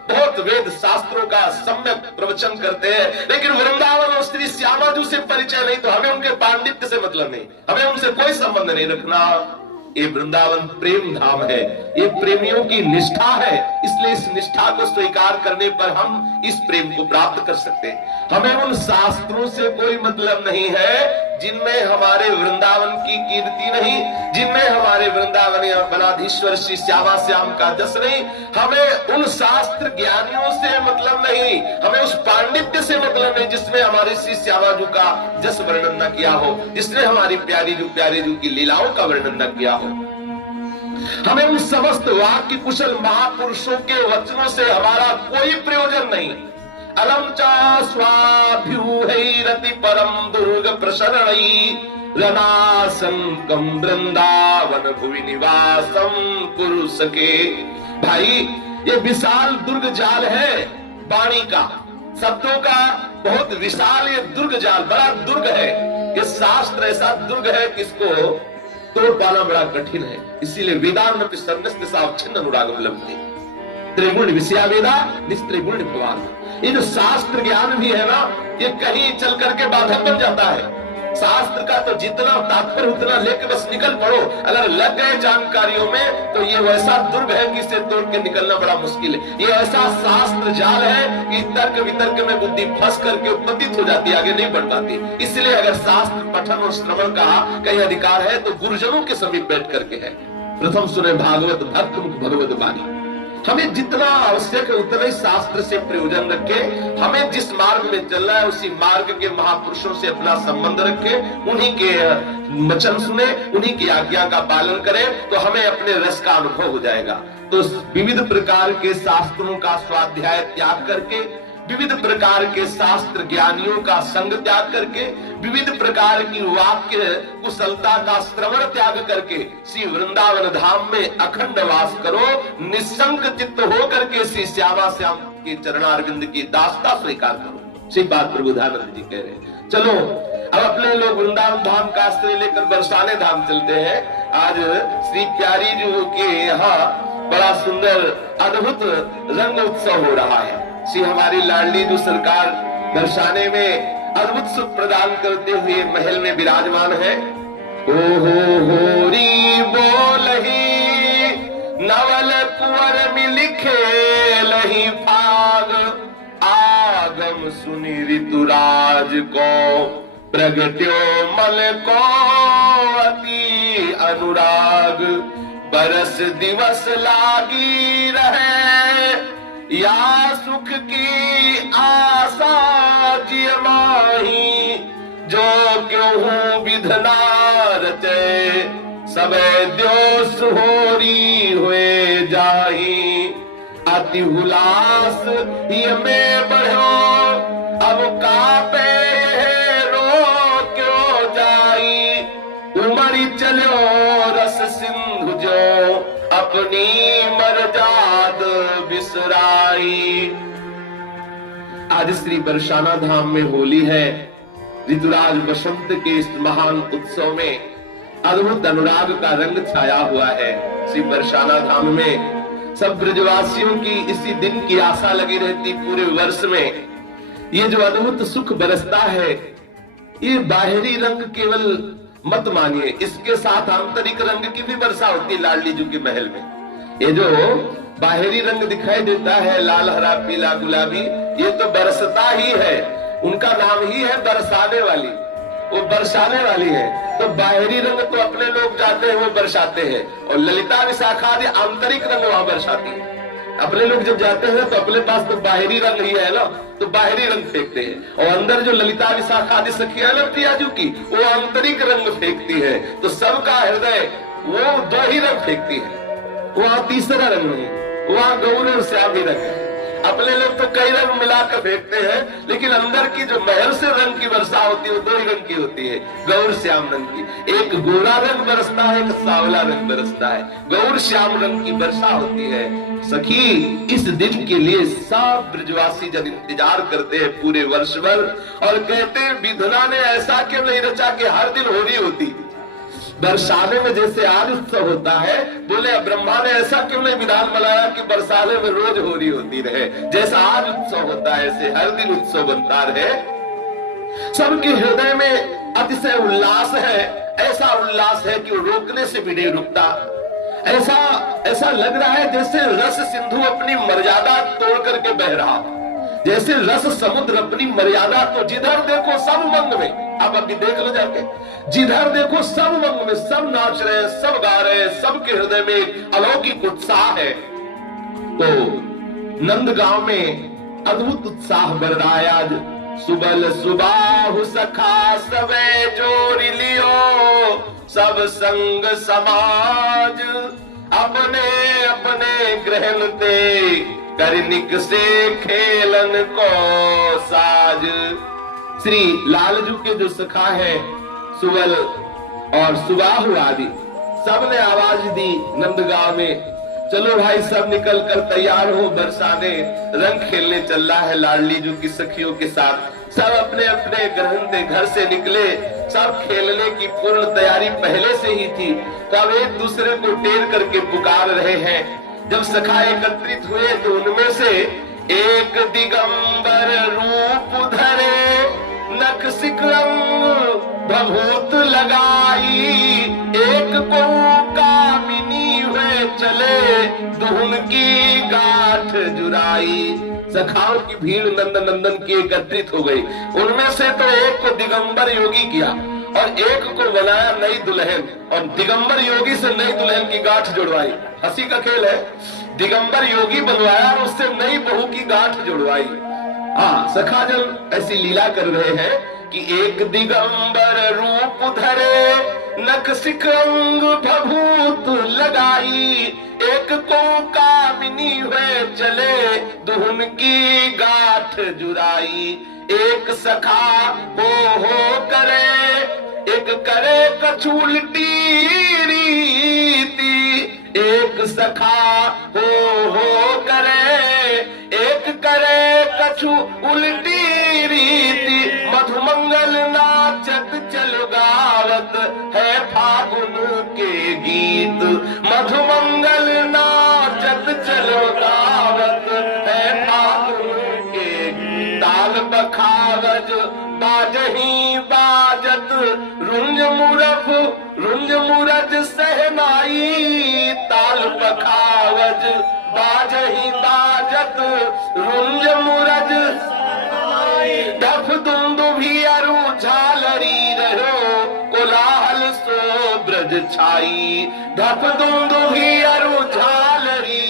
बहुत वेद शास्त्रों का सम्यक प्रवचन करते हैं, लेकिन वृंदावन और श्री श्यामाजू से परिचय नहीं, तो हमें उनके पांडित्य से मतलब नहीं, हमें उनसे कोई संबंध नहीं रखना। ये वृंदावन प्रेम धाम है, ये प्रेमियों की निष्ठा है। इसलिए इस निष्ठा को स्वीकार करने पर हम इस प्रेम को प्राप्त कर सकते हैं। हमें उन शास्त्रों से कोई मतलब नहीं है जिनमें हमारे वृंदावन की कीर्ति नहीं, जिनमें हमारे वृंदावन वनाधीश्वर श्री श्यामा श्याम का जस नहीं। हमें उन शास्त्र ज्ञानियों से मतलब नहीं, हमें उस पांडित्य से मतलब नहीं जिसमें हमारे श्री श्यामाजू का जस वर्णन न किया हो, जिसने हमारी प्यारी जू की लीलाओं का वर्णन न किया हो। हमें उन समस्त वाक्य कुशल महापुरुषों के वचनों से हमारा कोई प्रयोजन नहीं। अलम चा स्वाभ्यूहैरति परम दुर्ग प्रशरणै रनासंकं वृंदावन भुवि निवासम कुरु सके। भाई, ये विशाल दुर्ग जाल है वाणी का, शब्दों का बहुत विशाल ये दुर्ग जाल, बड़ा दुर्ग है। ये शास्त्र ऐसा दुर्ग है कि इसको तोड़ पाना बड़ा कठिन है। इसीलिए वेदांत छिन्न अनुरागम लभते त्रिगुण विषया वेदा निस्त्रिगुण भगवान। ये जो शास्त्र ज्ञान भी है ना, ये कहीं चल करके बाधक बन जाता है। शास्त्र का तो जितना तात्पर्य उतना लेके बस निकल पड़ो, अगर लग गए जानकारियों में तो ये वैसा दुर्ग है कि इसे तोड़ के निकलना बड़ा मुश्किल है। ये ऐसा शास्त्र जाल है कि तर्क वितर्क में बुद्धि फंस करके उपदित हो जाती है, आगे नहीं बढ़ पाती। इसलिए अगर शास्त्र पठन और श्रवण का कहीं अधिकार है तो गुरुजनों के समीप बैठ करके है। प्रथम सुने भागवत भक्त मुख भगवत वाणी। हमें जितना आवश्यक है उतना ही शास्त्र से प्रयोजन रखे। हमें जिस मार्ग में चलना है उसी मार्ग के महापुरुषों से अपना संबंध रखे, उन्हीं के वचन सुने, उन्हीं की आज्ञा का पालन करें, तो हमें अपने रस का अनुभव हो जाएगा। तो विविध प्रकार के शास्त्रों का स्वाध्याय त्याग करके, विविध प्रकार के शास्त्र ज्ञानियों का संग त्याग करके, विविध प्रकार की वाक्य कुशलता का श्रवण त्याग करके श्री वृंदावन धाम में अखंड वास करो। निसंक चित्त होकर के श्री श्यामा श्याम के चरणारविंद की दास्ता स्वीकार करो। श्री बात प्रबोधानंद जी कह रहे हैं। चलो अब अपने लोग वृंदावन धाम का आश्रय लेकर बरसाने धाम चलते हैं। आज श्री प्यारी जी के यहाँ बड़ा सुंदर अद्भुत रंग उत्सव हो रहा है। श्री हमारी लाडली जो सरकार दर्शाने में अद्भुत सुख प्रदान करते हुए महल में विराजमान है। हो री बोलही नवल कुंवर मिल खेलहि फाग, आगम सुनि ऋतुराज को प्रगट्यो मल को अति अनुराग। बरस दिवस लागी रहे या सुख की आशा जिय माही, जो क्यों विधना रचे सबे द्योष होरी हुए जाही। अति हुलास ये में बढ़ो अब कापे रो क्यों जाई। उमरी चलो रस सिंधु जो अपनी मर्याद बिसराई। आज श्री बरसाना धाम में होली है। ऋतुराज बसंत के इस महान उत्सव में अद्भुत अनुराग का रंग छाया हुआ है। श्री बरसाना धाम में सब ब्रजवासियों की इसी दिन की आशा लगी रहती पूरे वर्ष में। ये जो अद्भुत सुख बरसता है, ये बाहरी रंग केवल मत मानिए, इसके साथ आंतरिक रंग की भी वर्षा होती है लाडली जी के महल में। ये जो बाहरी रंग दिखाई देता है, लाल हरा पीला गुलाबी, ये तो बरसता ही है। उनका नाम ही है बरसाने वाली, वो बरसाने वाली है। तो बाहरी रंग तो अपने लोग जाते हैं वो बरसाते हैं, और ललिता विशाखा आदि आंतरिक रंग वहां बरसाती है। अपने लोग जब जाते हैं तो अपने पास तो बाहरी रंग ही है ना, तो बाहरी रंग फेंकते हैं, और अंदर जो ललिता विशाखा आदि सखियां लगती है की, वो आंतरिक रंग फेंकती है। तो सबका हृदय वो दो ही रंग फेंकती है, वहां तीसरा रंग नहीं, वहां गौर और श्याम ही रंग है। अपने लोग तो कई रंग मिलाकर फेंकते हैं, लेकिन अंदर की जो महल से रंग की वर्षा होती है वो दो ही रंग की होती है, गौर श्याम रंग की। एक गोरा रंग बरसता है, एक सांवला रंग बरसता है, गौर श्याम रंग की वर्षा होती है। सखी, इस दिन के लिए सब ब्रजवासी जन इंतजार करते हैं पूरे वर्ष भर, और कहते हैं विधना ने ऐसा क्यों नहीं रचा कि हर दिन होली होती। बरसाने में जैसे आज उत्सव होता है, बोले ब्रह्मा ने ऐसा क्यों नहीं विधान बनाया कि बरसाने में रोज होली होती रहे। जैसा आज उत्सव होता है ऐसे हर दिन उत्सव बनता रहे। सबके हृदय में अतिशय उल्लास है, ऐसा उल्लास है कि वो रोकने से भी नहीं रुकता। ऐसा लग रहा है जैसे रस सिंधु अपनी मर्यादा तोड़ करके बह रहा, जैसे रस समुद्र अपनी मर्यादा। तो जिधर देखो सब मंग में, आप अभी देख लो जाके, जिधर देखो सब मंग में, सब नाच रहे हैं, सब गा रहे हैं, सबके हृदय में अलौकिक उत्साह है। तो नंदगांव में अद्भुत उत्साह बढ़ रहा है। आज सुबल सुबाहु सखा सवे जोरी लियो, सब संग समाज अपने अपने ग्रहण ते करनिक से खेलन को साज। श्री लालजू के जो सखा है सुबल और सुबाहु आदि, सबने आवाज दी नंदगांव में, चलो भाई सब निकल कर तैयार हो, बरसाने रंग खेलने चल रहा है लाडली जू की सखियों के साथ। सब अपने अपने घर से निकले, सब खेलने की पूर्ण तैयारी पहले से ही थी। तो अब एक दूसरे को टेर करके पुकार रहे हैं। जब सखा एकत्रित हुए तो उनमें से एक दिगंबर रूप धरे, नख सिकरंग भभूत लगाई, एक को कामिनी हुए चले, दुहन की गांठ जुराई। सखाओं की भीड़ नंदन की एकत्रित हो गई। उनमें से तो एक को दिगंबर योगी किया और एक को बनाया नई दुल्हन, और दिगंबर योगी से नई दुल्हन की गांठ जुड़वाई। हंसी का खेल है, दिगंबर योगी बनवाया और उससे नई बहू की गांठ जुड़वाई। हाँ, सखा जन ऐसी लीला कर रहे हैं कि एक दिगंबर रूप धरे, नख सिकंग भभूत लगाई, एक को कामिनी हुए चले, दुहन की गांठ जुराई। एक सखा हो करे, एक करे कछु उल्टी रीति, एक सखा हो करे, एक करे कछु उल्टी रीति, मधुमंगल नाचत चल गावत है फागुन के गीत, मधुमंगल नाचत चल गावत है फागुन के गीत। ताल बखावज बाजही बाजत, रुंज मुरज सहनाई, ताल बखावज बाजही बाजत, रुंज मुरज डफ दुंदुभी अरु झालरी रहो, कोलाहल सो ब्रज छाई। डफ दुंदुभी अरु झालरी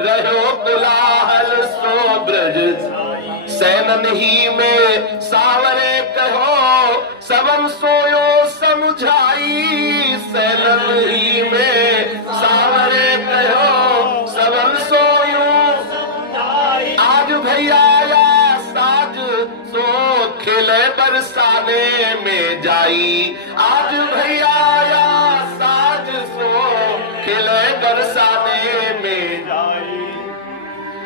रहो, कोलाहल सो ब्रज छाई। सैनन ही में सावरे कहो, सबम सोयो समझाई। सैनन ही में सावरे कहो, सबम सोयो समझाई। आज भैया साज सो खेले बरसाने में जाई, आज भैया साज सो खेले बरसाने में जाई।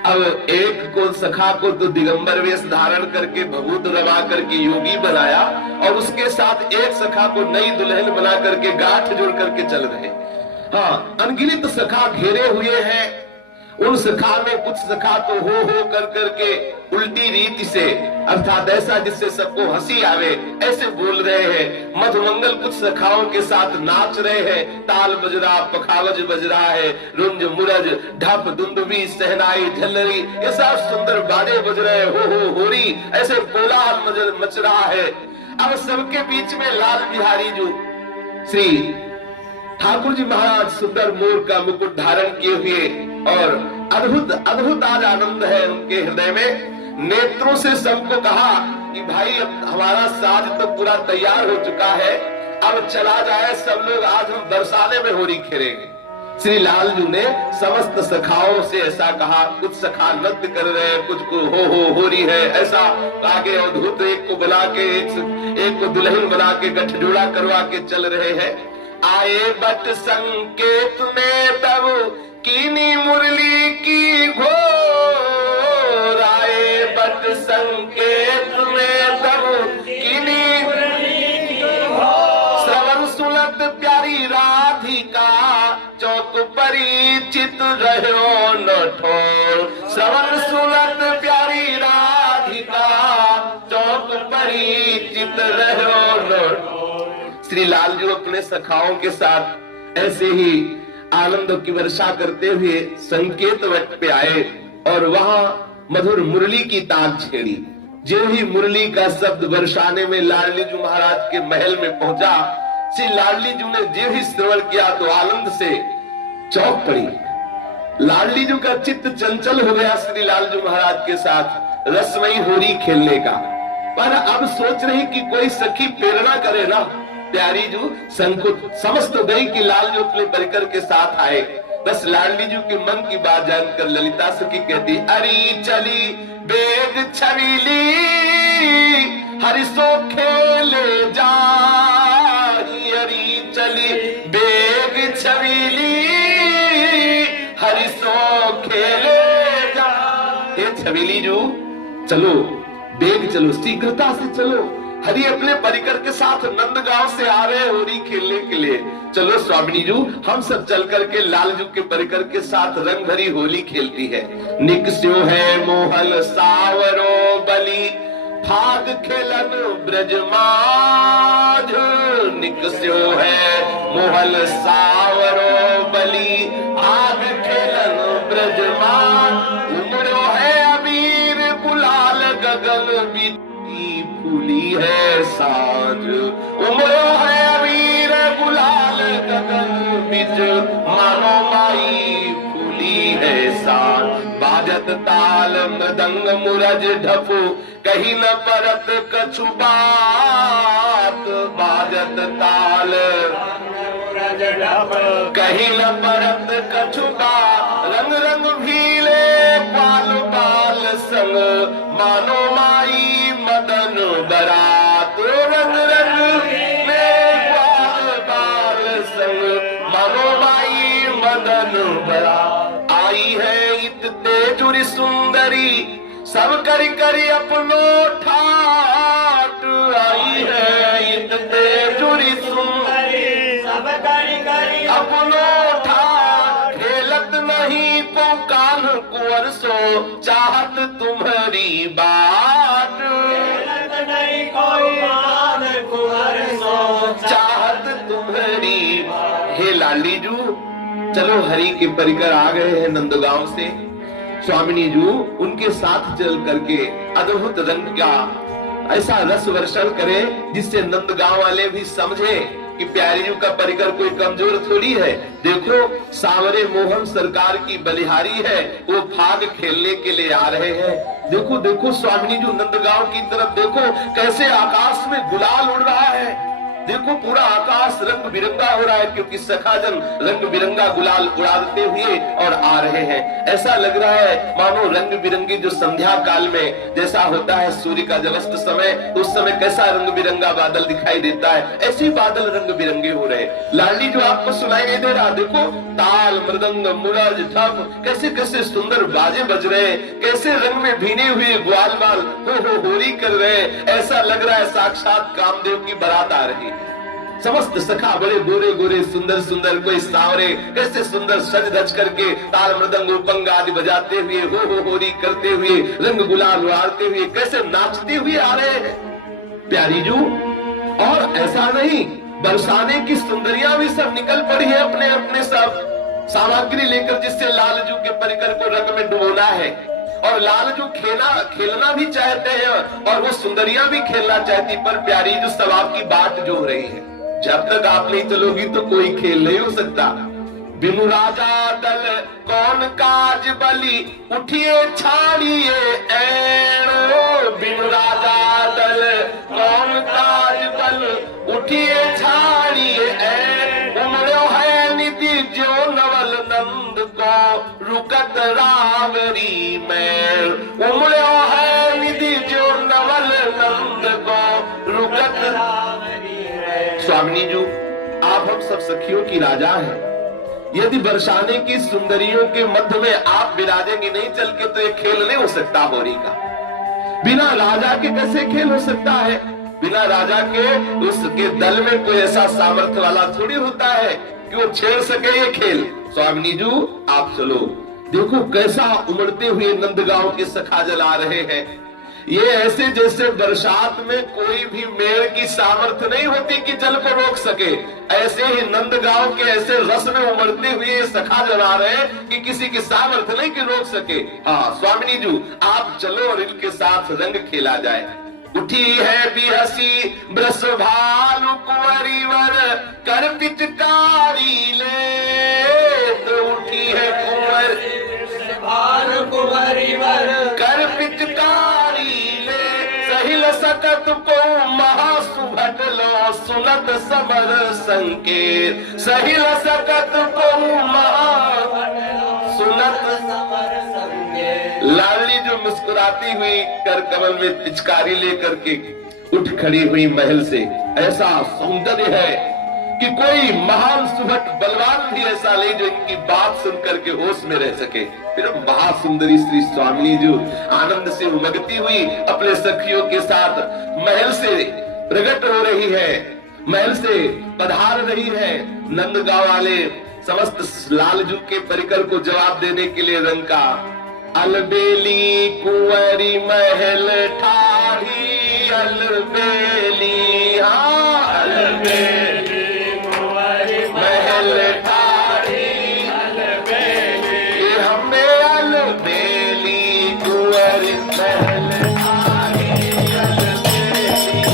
अब एक को सखा को तो दिगंबर वेश धारण करके भभूत रवा करके योगी बनाया, और उसके साथ एक सखा को नई दुल्हन बना करके गांठ जोड़ करके चल रहे। हाँ, अनगिनत सखा घेरे हुए हैं। उन सखा में कुछ सखा तो हो कर करके उल्टी रीति से, अर्थात ऐसा जिससे सबको हंसी आवे, ऐसे बोल रहे हैं। मधुमंगल कुछ सखाओं के साथ नाच रहे हैं। ताल बज रहा, पखावज बज रहा है, रुंज मुरज ढप दुंदुभी सहनाई झल्लरी, ये सब सुंदर बाजे बज रहे, हो होरी, ऐसे कोलाहल मच रहा है। अब सबके बीच में लाल बिहारी जो श्री ठाकुर जी महाराज सुंदर मोर का मुकुट धारण किए हुए, और अद्भुत आज आनंद है उनके हृदय में। नेत्रों से सबको कहा कि भाई अब हमारा साज तो पूरा तैयार हो चुका है, अब चला जाए सब लोग, आज हम बरसाने में होली खेलेंगे। श्री लालजू ने समस्त सखाओं से ऐसा कहा। कुछ सखा नृत्य कर रहे हैं, कुछ को हो रही है ऐसा। आगे अवधूत एक को बुला के एक को दुल्हन बना के गठजोड़ा करवा के चल रहे हैं। आए बट संकेत में तब कीनी मुरली की घोर, आए बट संकेत में तब कीनी सुलत प्यारी राधिका चौक परिचित रहो न ठोर, श्रवण सुलत प्यारी राधिका चौक परिचित रहो न ठोर। श्री लालजू अपने सखाओं के साथ ऐसे ही आनंद की वर्षा करते हुए संकेत वट पे आए और वहां मधुर मुरली की ताक छेड़ी। जो ही मुरली का शब्द बरसाने में लाडलीजू महाराज के महल में पहुंचा, श्री लाडलीजू ने जो ही श्रवण किया तो आनंद से चौंक पड़ी। लाडलीजू का चित्त चंचल हो गया श्री लालजू महाराज के साथ रसमयी होरी खेलने का। पर अब सोच रही कि कोई सखी प्रेरणा करे ना। प्यारी जू संकुच समझ तो गई कि लालजू अपने परिकर के साथ आए। बस लाडलीजू के मन की बात जानकर ललिता सखी कहती, अरे चली बेग छबीली हरिसो खेले जा, हरी चली बेग छबीली हरिसो खेले जा। हे छबीली जू चलो, बेग चलो, शीघ्रता से चलो। हरि अपने परिकर के साथ नंदगांव से आ रहे होली खेलने के लिए। चलो स्वामिनी जू, हम सब चल करके लालजू के परिकर के साथ रंग भरी होली खेलती है। निकस्यो है मोहल सावरो बली फाग खेलन ब्रजमाज, निकस्यो है मोहल सावरो बली फाग खेलन ब्रजमाज। उमड़ो है अबीर गुलाल गगन बीती फूली है साज, उमड़ो है अबीर गुलाल गगन बीच मानो माई फूली है साज। बाजत ताल मृदंग मुरज ढफू कहीं न परत कछु बात, बाजत ताल मुरज ढफू कहीं न परत कछु बात। रंग रंग भीले बाल बाल संग मानो माई मदन बरात, रंग रंग में बाल बाल संग मानो माई मदन बरात। आई है इत तेजुरी सुंदरी सब करी करी अपनो ठाट, आई है इत तेजुरी सुंदरी सब करी करी अपनो ठाट। खेलत नहीं को कान कुंवर सो चाहत तुम्हारी बात, खेलत नहीं कोई कान कुंवर सो चाहत तुम्हारी। हे लाडलीजू चलो, हरि के परिकर आ गए हैं नंदगांव से। स्वामिनी जू उनके साथ चल करके अद्भुत रंग का ऐसा रस वर्षण करे जिससे नंदगांव वाले भी समझे कि प्यारी जू का परिकर कोई कमजोर थोड़ी है। देखो सावरे मोहन सरकार की बलिहारी है, वो फाग खेलने के लिए आ रहे हैं। देखो देखो स्वामिनी जू नंदगांव की तरफ देखो, कैसे आकाश में गुलाल उड़ रहा है। देखो पूरा आकाश रंग बिरंगा हो रहा है, क्योंकि सखाजन रंग बिरंगा गुलाल उड़ाते हुए और आ रहे हैं। ऐसा लग रहा है मानो रंग बिरंगी जो संध्या काल में जैसा होता है सूर्य का जब अस्त समय, उस समय कैसा रंग बिरंगा बादल दिखाई देता है, ऐसे बादल रंग बिरंगे हो रहे। लाडली जो आपको सुनाई नहीं दे रहा, देखो ताल मृदंग मुरज ढप कैसे कैसे सुंदर बाजे बज रहे, कैसे रंग में भीने हुए ग्वाल बाल हो होली कर रहे। ऐसा लग रहा है साक्षात कामदेव की बारात आ रही। समस्त सखा बड़े गोरे गोरे सुंदर सुंदर, कोई सांवरे कैसे सुंदर सज धज करके ताल मृदंग उपंग आदि बजाते हुए हो होली करते हुए रंग गुलाल उड़ाते हुए कैसे नाचते हुए आ रहे हैं प्यारी जू। और ऐसा नहीं, बरसाने की सुंदरियां भी सब निकल पड़ी है अपने अपने सब सामग्री लेकर, जिससे लालजू के परिकर को रंग में डुबोना है। और लालजू खेलना भी चाहते हैं और वो सुंदरियां भी खेलना चाहती, पर प्यारी जो सब आपकी बात जो हो रही है, जब तक आप नहीं चलोगी तो कोई खेल नहीं हो सकता। बिनु राजा दल कौन काज बली उठिए छाड़िए ऐणो, बिनु राजा दल कौन काज बल उठिए छाड़िए ऐण। उमड़ो है निधि जो नवल रावरी में उमड़ो है निधि जो नवल नंद को रुकत रावरी है। स्वामिनी जी, आप हम सब सखियों की राजा हैं। यदि बरसाने की सुंदरियों के मध्य में आप विराजेंगे नहीं चल के, तो ये खेल नहीं हो सकता होरी का। बिना राजा के कैसे खेल हो सकता है? बिना राजा के उसके दल में कोई ऐसा सामर्थ्य वाला थोड़ी होता है कि वो छेड़ सके ये खेल। स्वामिनी जी, आप चलो, देखो कैसा उमड़ते हुए नंदगांव के सखा जला रहे हैं। ये ऐसे जैसे बरसात में कोई भी मेड़ की सामर्थ्य नहीं होती कि जल को रोक सके, ऐसे ही नंदगांव के ऐसे रस में उमड़ते हुए सखा जला रहे हैं कि किसी की सामर्थ्य नहीं कि रोक सके। हाँ स्वामिनी जी, आप चलो और इनके साथ रंग खेला जाए। उठी है बिहसी ब्रस भालू कुंवरी वर कर पिचकारी ले, तो उठी है भालू कुंवरी वर कर पिचकारी ले, सहिल सकत को महासुभट लो सुनत समर संकेत, सहिल सकत को सुनत समर संकेत। लाडली जो मुस्कुराती हुई कर कमल में पिचकारी लेकर के उठ खड़ी हुई महल से, ऐसा सौंदर्य है कि कोई महान सुभट बलवान भी ऐसा नहीं जो इनकी बात सुनकर के होश में रह सके। फिर महासुंदरी श्री स्वामिनी जो आनंद से उमगती हुई अपने सखियों के साथ महल से प्रकट हो रही है, महल से पधार रही है। नंदगांव वाले समस्त लालजू के परिकर को जवाब देने के लिए रंग का अलबेली कुंवरी महल ठाढ़ी, अलबेली हाँ अलबेली कुंवरी महल ठाढ़ी, अलबेली ये हमें अलबेली कुंवरी महल ठाढ़ी, अलबेली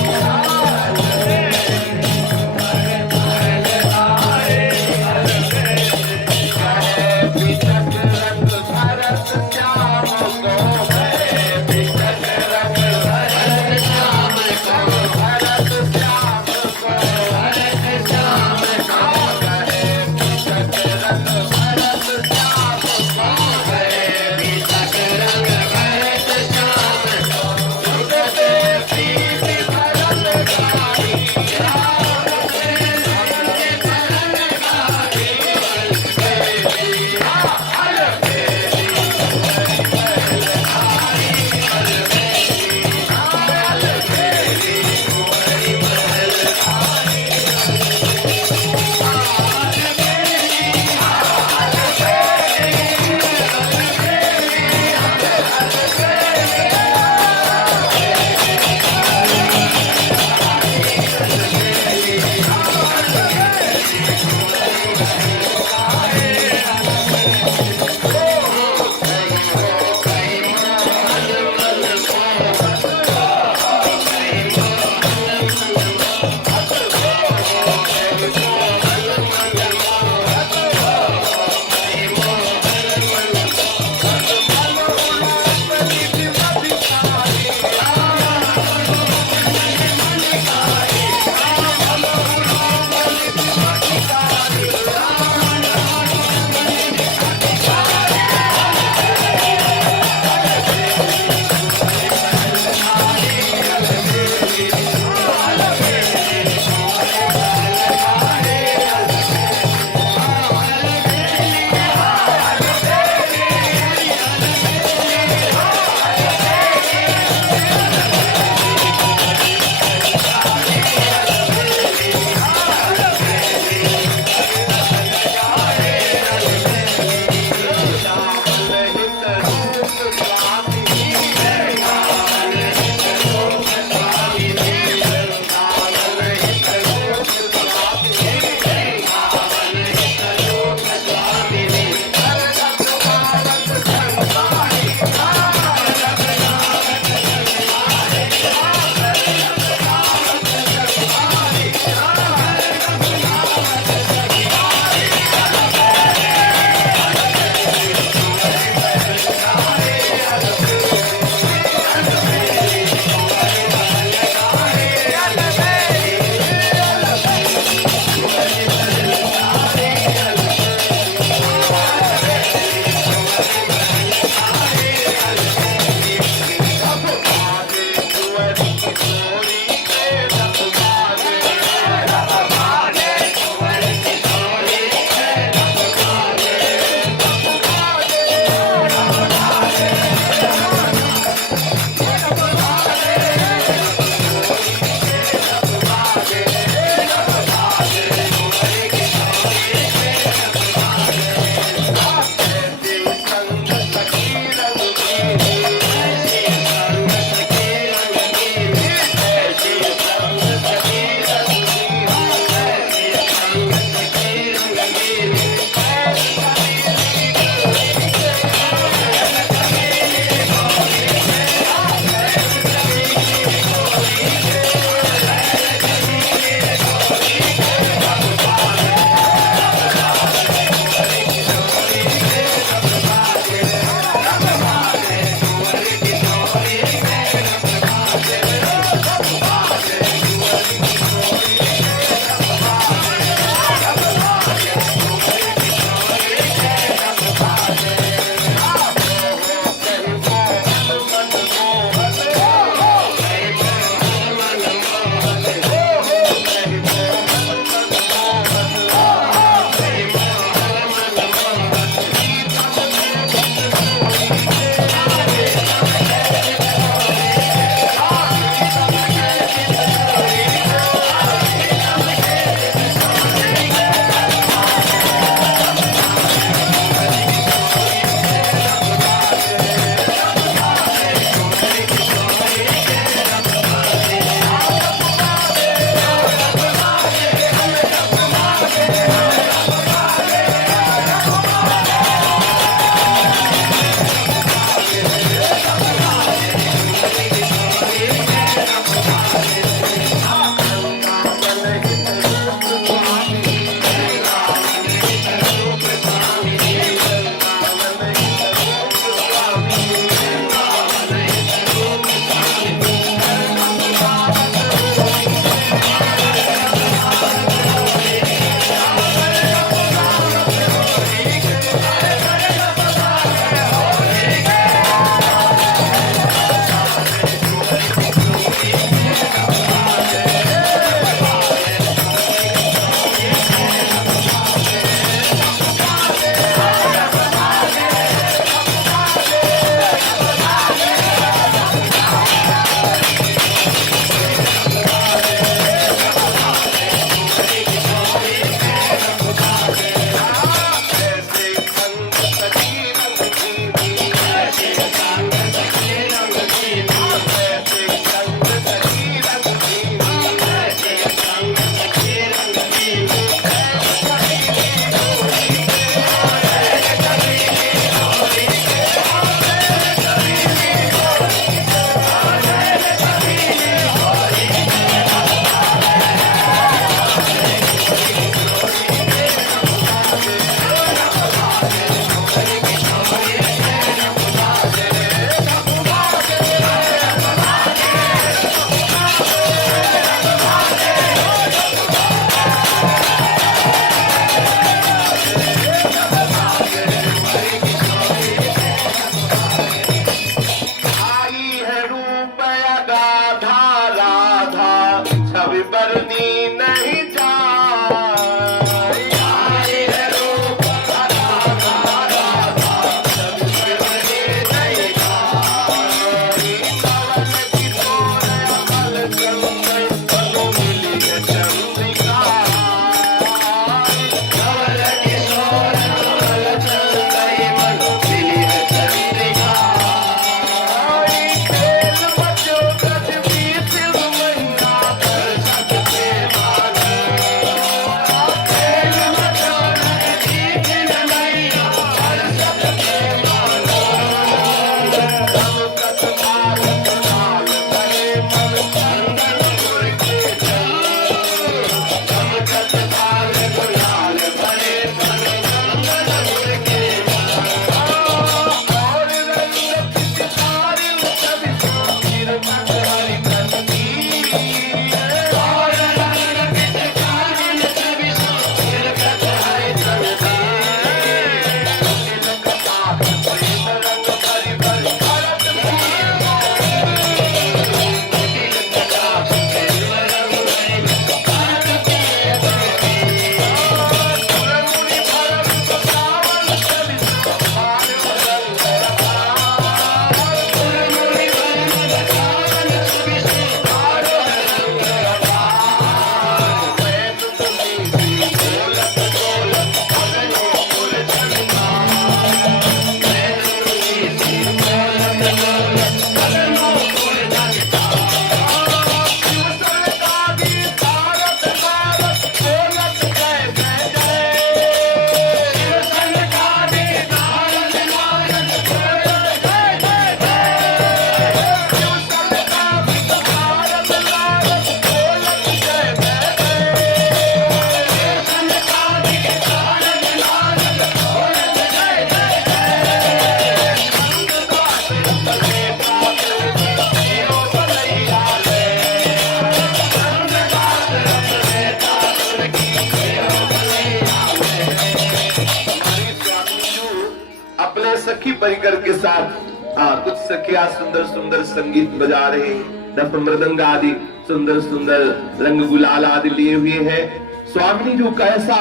सखी परिकर के साथ कुछ सखियां सुंदर सुंदर संगीत बजा रहे हैं, नफ मृदंग आदि सुंदर सुंदर रंग गुलाल आदि लिए हुए हैं। स्वामिनी जो कैसा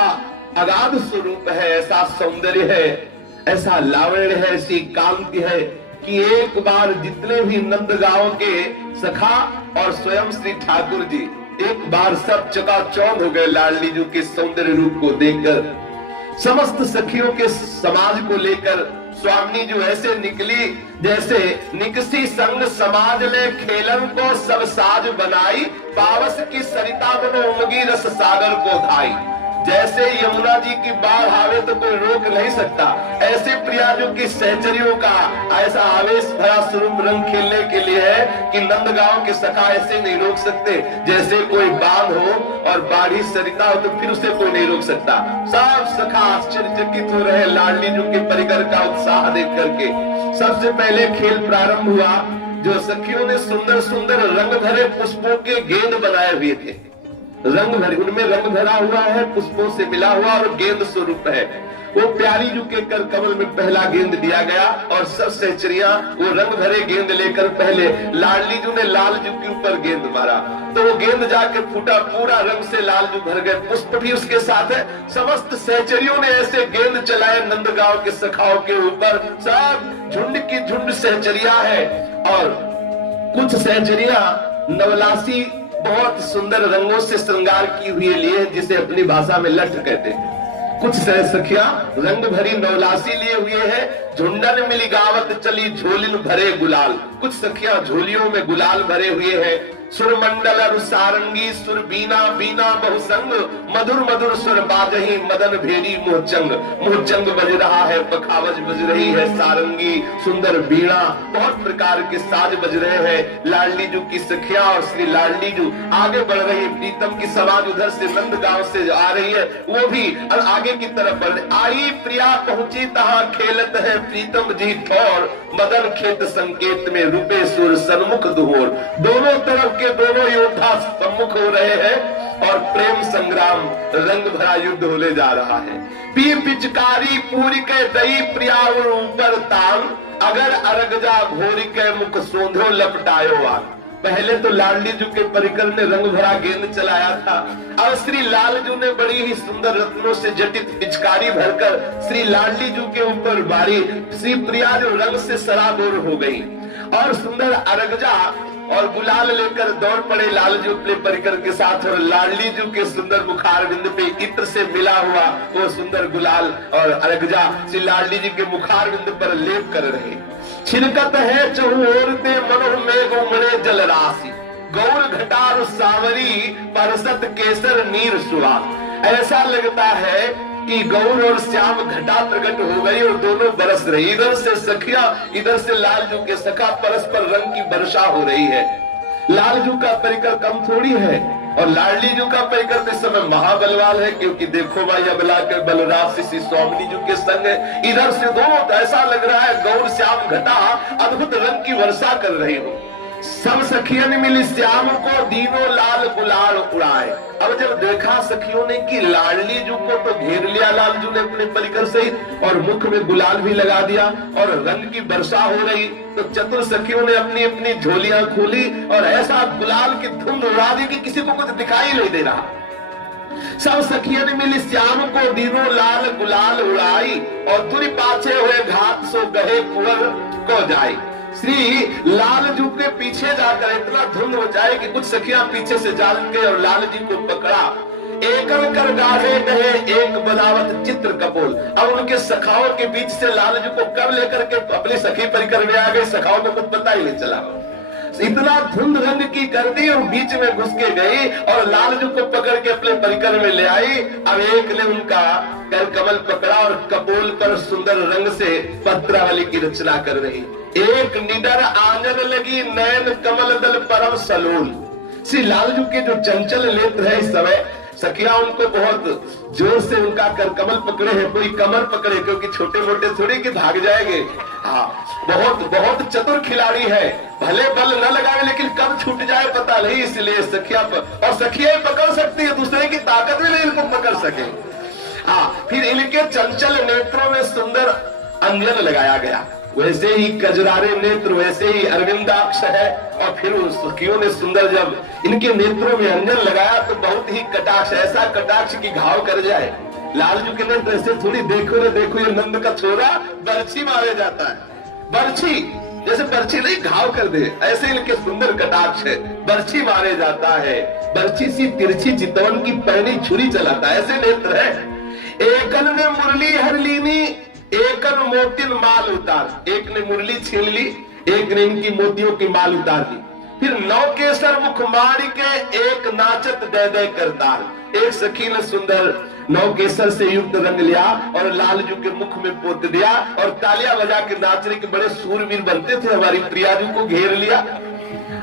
अगाध स्वरूप है, ऐसा सौंदर्य है, ऐसा लावण्य है, ऐसी कांति है कि एक बार जितने भी नंदगांव के सखा और स्वयं श्री ठाकुर जी एक बार सब चकाचौंध हो गए लाडली जी के सौंदर्य रूप को देखकर। समस्त सखियों के समाज को लेकर स्वामिनी जो ऐसे निकली जैसे निकसी संग समाज ले खेलन को सब साज बनाई, पावस की सरिता बनो उमगी रस सागर को धाई। जैसे यमुना जी की बाढ़ आवे तो कोई रोक नहीं सकता, ऐसे प्रियाजों की सहचरियों का ऐसा आवेश भरा स्वरूप रंग खेलने के लिए है कि नंदगांव के सखा ऐसे नहीं रोक सकते। जैसे कोई बांध हो और बाढ़ी सरिता हो तो फिर उसे कोई नहीं रोक सकता। सब सखा आश्चर्यचकित हो रहे लाडली जी के परिकर का उत्साह देख करके। सबसे पहले खेल प्रारंभ हुआ, जो सखियों ने सुंदर सुंदर रंग भरे पुष्पों के गेंद बनाए हुए थे। रंग भरे, उनमें रंग भरा हुआ है, पुष्पों से मिला हुआ और गेंद स्वरूप है। वो प्यारी जू के कर कमल में पहला गेंद दिया गया और सब सहचरियां वो रंग भरे गेंद लेकर पहले लाडली जू ने लाल जू के ऊपर गेंद मारा तो वो गेंद जाके फूटा, पूरा रंग से लाल जू भर गए, पुष्प भी उसके साथ है। समस्त सहचरियों ने ऐसे गेंद चलाए नंदगांव के सखाओं के ऊपर। सब झुंड की झुंड सहचरिया है और कुछ सहचरिया नवलासी बहुत सुंदर रंगों से श्रृंगार की हुई लिए, जिसे अपनी भाषा में लठ कहते हैं। कुछ सखियां रंग भरी नवलासी लिए हुए हैं, झुंडन मिली गावत चली झोलिन भरे गुलाल। कुछ सखियां झोलियों में गुलाल भरे हुए हैं। सुर मंडल सारंगी सुर बीना बीना बहुसंग, मधुर मधुर सुर बाजही मदन भेरी मोहचंग। मोहचंग बज रहा है, पखावज बज रही है, सारंगी सुंदर बीणा बहुत प्रकार के साज बज रहे हैं। लाडली जू की सखिया और श्री लाडली जू आगे बढ़ रही, प्रीतम की समाज उधर से नंदगांव से आ रही है, वो भी आगे की तरफ बढ़ रही। आई प्रिया पहुंची तहां खेलत है प्रीतम जी ठोर, मदन खेत संकेत में रुपे सुर सन्मुख दुहोर। दोनों तरफ के दोनों योद्धा सम्मुख हो रहे हैं और प्रेम संग्राम रंग भरा युद्ध होने जा रहा है। पी पिचकारी पूरी के दई प्रिया ऊपर तांग, अगर अरगजा घोरी के मुख सोंधो लपटायो आग। पहले तो लाडली जू के परिकर ने रंग भरा गेंद चलाया था, और श्री लाल जू ने बड़ी ही सुंदर रत्नों से जटित पिचकारी भरकर श्री लाडली जू के ऊपर बारी। श्री प्रिया जो रंग से सराबोर हो गई और सुंदर अरगजा और गुलाल लेकर दौड़ पड़े लाल जू अपने परिकर के साथ, और लाडली जू के सुंदर मुखारविंद पे इत्र से मिला हुआ वो सुंदर गुलाल और अरगजा श्री लाडली जी के मुखारविंद पर लेप कर रहे। छिलकत है चहुओर ते मनोह मेघ उमड़े जल राशि, गौर घटार सावरी परसत केसर नीर सुहा। ऐसा लगता है कि गौर और श्याम घटा प्रकट हो गई और दोनों बरस रही। इधर से सखिया, इधर से लालजू के सखा, परस्पर रंग की वर्षा हो रही है। लालजू का परिकर कम थोड़ी है और लाडली जू का परिकर इस समय महाबलवान है, क्योंकि देखो भाई अबला के बलराज श्री स्वामिनी जू के संग इधर से दोनों ऐसा लग रहा है गौर श्याम घटा अद्भुत रंग की वर्षा कर रही हो। सब सखियों ने मिली श्याम को दीनों लाल गुलाल उड़ाए। अब जब देखा सखियों ने कि लाडली जू को तो घेर लिया लालजू ने अपने परिकर से और मुख में गुलाल भी लगा दिया और रंग की वर्षा हो रही, तो चतुर सखियों ने अपनी अपनी झोलियां खोली और ऐसा गुलाल की धुंध उड़ा दी कि किसी को कुछ दिखाई नहीं दे रहा। सब सखियों ने मिली श्याम को दीनों लाल गुलाल उड़ाई और तुरी पाछे हुए घाट सो गहे कुंवर को जाई। श्री लालजू के पीछे जाकर इतना धुंध हो जाए कि कुछ सखियां पीछे से जाल गए और लाल जी को पकड़ा। एकल कर गाढ़े गए एक बनावत चित्र कपोल। अब उनके सखाओं के बीच से लालजू को कब लेकर के अपनी सखी परिकर में आ गए, सखाओं को कुछ पता ही नहीं चला। इतना धुंध रंग की कर दी और बीच में घुस के गई और लालजू को पकड़ के अपने परिकर में ले आई। अब एक ने उनका कर कमल पकड़ा और कपोल पर सुंदर रंग से पत्रावली की रचना कर रही। एक निडर आंगन लगी नैन कमल दल परम सलोल। श्री लालजू के जो चंचल नेत्र है इस समय, सखिया उनको बहुत जोर से उनका कर कमल पकड़े हैं, कोई कमर पकड़े, क्योंकि छोटे मोटे थोड़े कि भाग जाएंगे। हाँ, बहुत बहुत चतुर खिलाड़ी है, भले बल न लगाए लेकिन कब छूट जाए पता नहीं, इसलिए सखिया और सखिया पकड़ सकती है, दूसरे की ताकत भी नहीं इनको पकड़ सके। हाँ, फिर इनके चंचल नेत्रों में सुंदर अंजन लगाया गया। वैसे ही कजरारे नेत्र, वैसे ही अरविंदाक्ष है। और फिर उन सखियों ने सुंदर जब इनके नेत्रों में अंजन लगाया तो बहुत ही कटाक्ष, ऐसा कटाक्ष की घाव कर जाए। लालजू के नेत्र ऐसे थोड़ी, देखो रे देखो ये नंद का छोरा बर्छी मारे जाता है, बर्छी जैसे बर्छी नहीं घाव कर दे, ऐसे इनके सुंदर कटाक्ष है, बर्छी मारे जाता है। बर्छी सी तिरछी चितवन की पैनी छुरी चलाता है, ऐसे नेत्र है। एकन ने मुरली हर लीनी, एकन मोतिन माल उतार। एक ने मुरली छीन ली, एक ने इनकी मोतियों की माल उतार दी। फिर नौ केसर मुख मारी के एक नाचत दे दे करतार। एक सखी ने सुंदर नौ केसर से युक्त रंग लिया और लालजू के मुख में पोत दिया और तालियां बजा के नाचने के बड़े सूरवीर बनते थे। हमारी प्रियाजू को घेर लिया।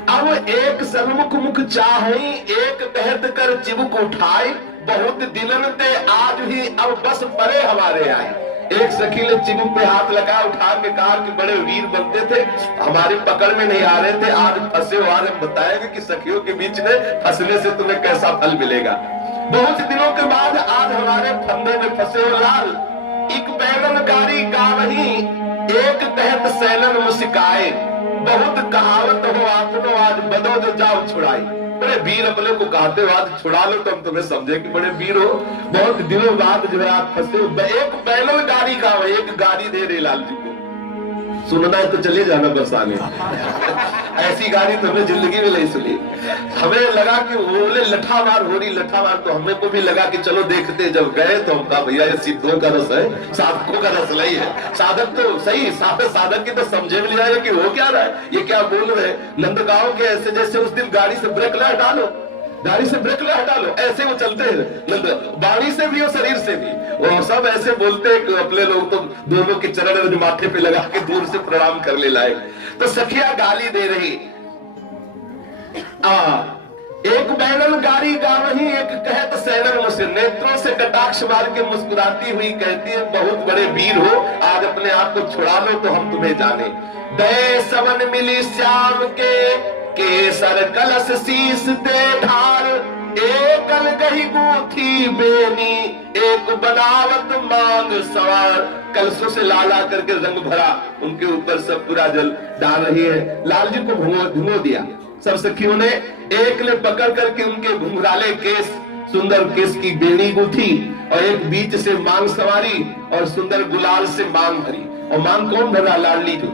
अब एक सन्मुख मुख चाहे, एक कहत कर चिबुक उठाए। बहुत दिलन ते आज ही अब बस परे हमारे आए। एक सखी ने चिबुक पे हाथ लगा, उठा के कहा कि बड़े वीर बनते थे, हमारी पकड़ में नहीं आ रहे थे, आज फंसे हो। आज हम बताएंगे कि सखियों के बीच में फंसने से तुम्हें कैसा फल मिलेगा। बहुत दिनों के बाद आज हमारे फंदे में फंसे हो लाल। एक बैगन गारी गावही, एक कहत सैलन मुस्काए। बहुत कहावत हो आपनो, आज बदो जो जाओ छुड़ाई। बड़े वीर अपने को कहते हो, आज छुड़ा लो तो हम तुम्हें समझे कि बड़े वीर हो। बहुत दिनों बाद जो है आप फंसे हो। एक बैगन गाड़ी का, एक गाड़ी दे रहे लाल जी को, सुनना है तो चले जाना बरसाने। ऐसी गाड़ी तो हमें जिंदगी में नहीं सुनी। हमें लगा कि बोले लठा मार हो रही, लठा मार, तो हमें को भी लगा कि चलो देखते। जब गए तो हम कहा भैया ये सिद्धों का रस है, साधकों का रस नहीं है। साधक तो सही, साधक की तो समझे में नहीं आया कि हो क्या रहा है, ये क्या बोल रहे हैं। नंदगांव के ऐसे जैसे उस दिन गाड़ी से ब्रेक ला डालो, गाड़ी से ब्रेक ला हटा लो, ऐसे वो चलते हैं। बाणी से भी और शरीर से भी वो सब ऐसे बोलते हैं कि अपने लोग तो दोनों के चरण माथे पे लगा के दूर से प्रणाम कर ले लाए। तो सखिया गाली दे रही। एक बैगन गाड़ी गा रही, एक कहत सैनन मुझसे। नेत्रों से कटाक्ष मार के मुस्कुराती हुई कहती है, बहुत बड़े वीर हो, आज अपने आप को छुड़ा लो तो हम तुम्हें जाने। दे सवन मिली श्याम के, केसर कलश शीस दे ढार। एक गही गूथी बेनी, एक बनावत मांग सवार। कलशों से लाला करके रंग भरा, उनके ऊपर सब पूरा जल डाल रही है। लाल जी को भिगो दिया। सब सखियों ने, एक ने पकड़ करके उनके घुंघराले केस, सुंदर केस की बेनी गूथी और एक बीच से मांग सवारी और सुंदर गुलाल से मांग भरी। और मांग कौन भरा? लाडली जो।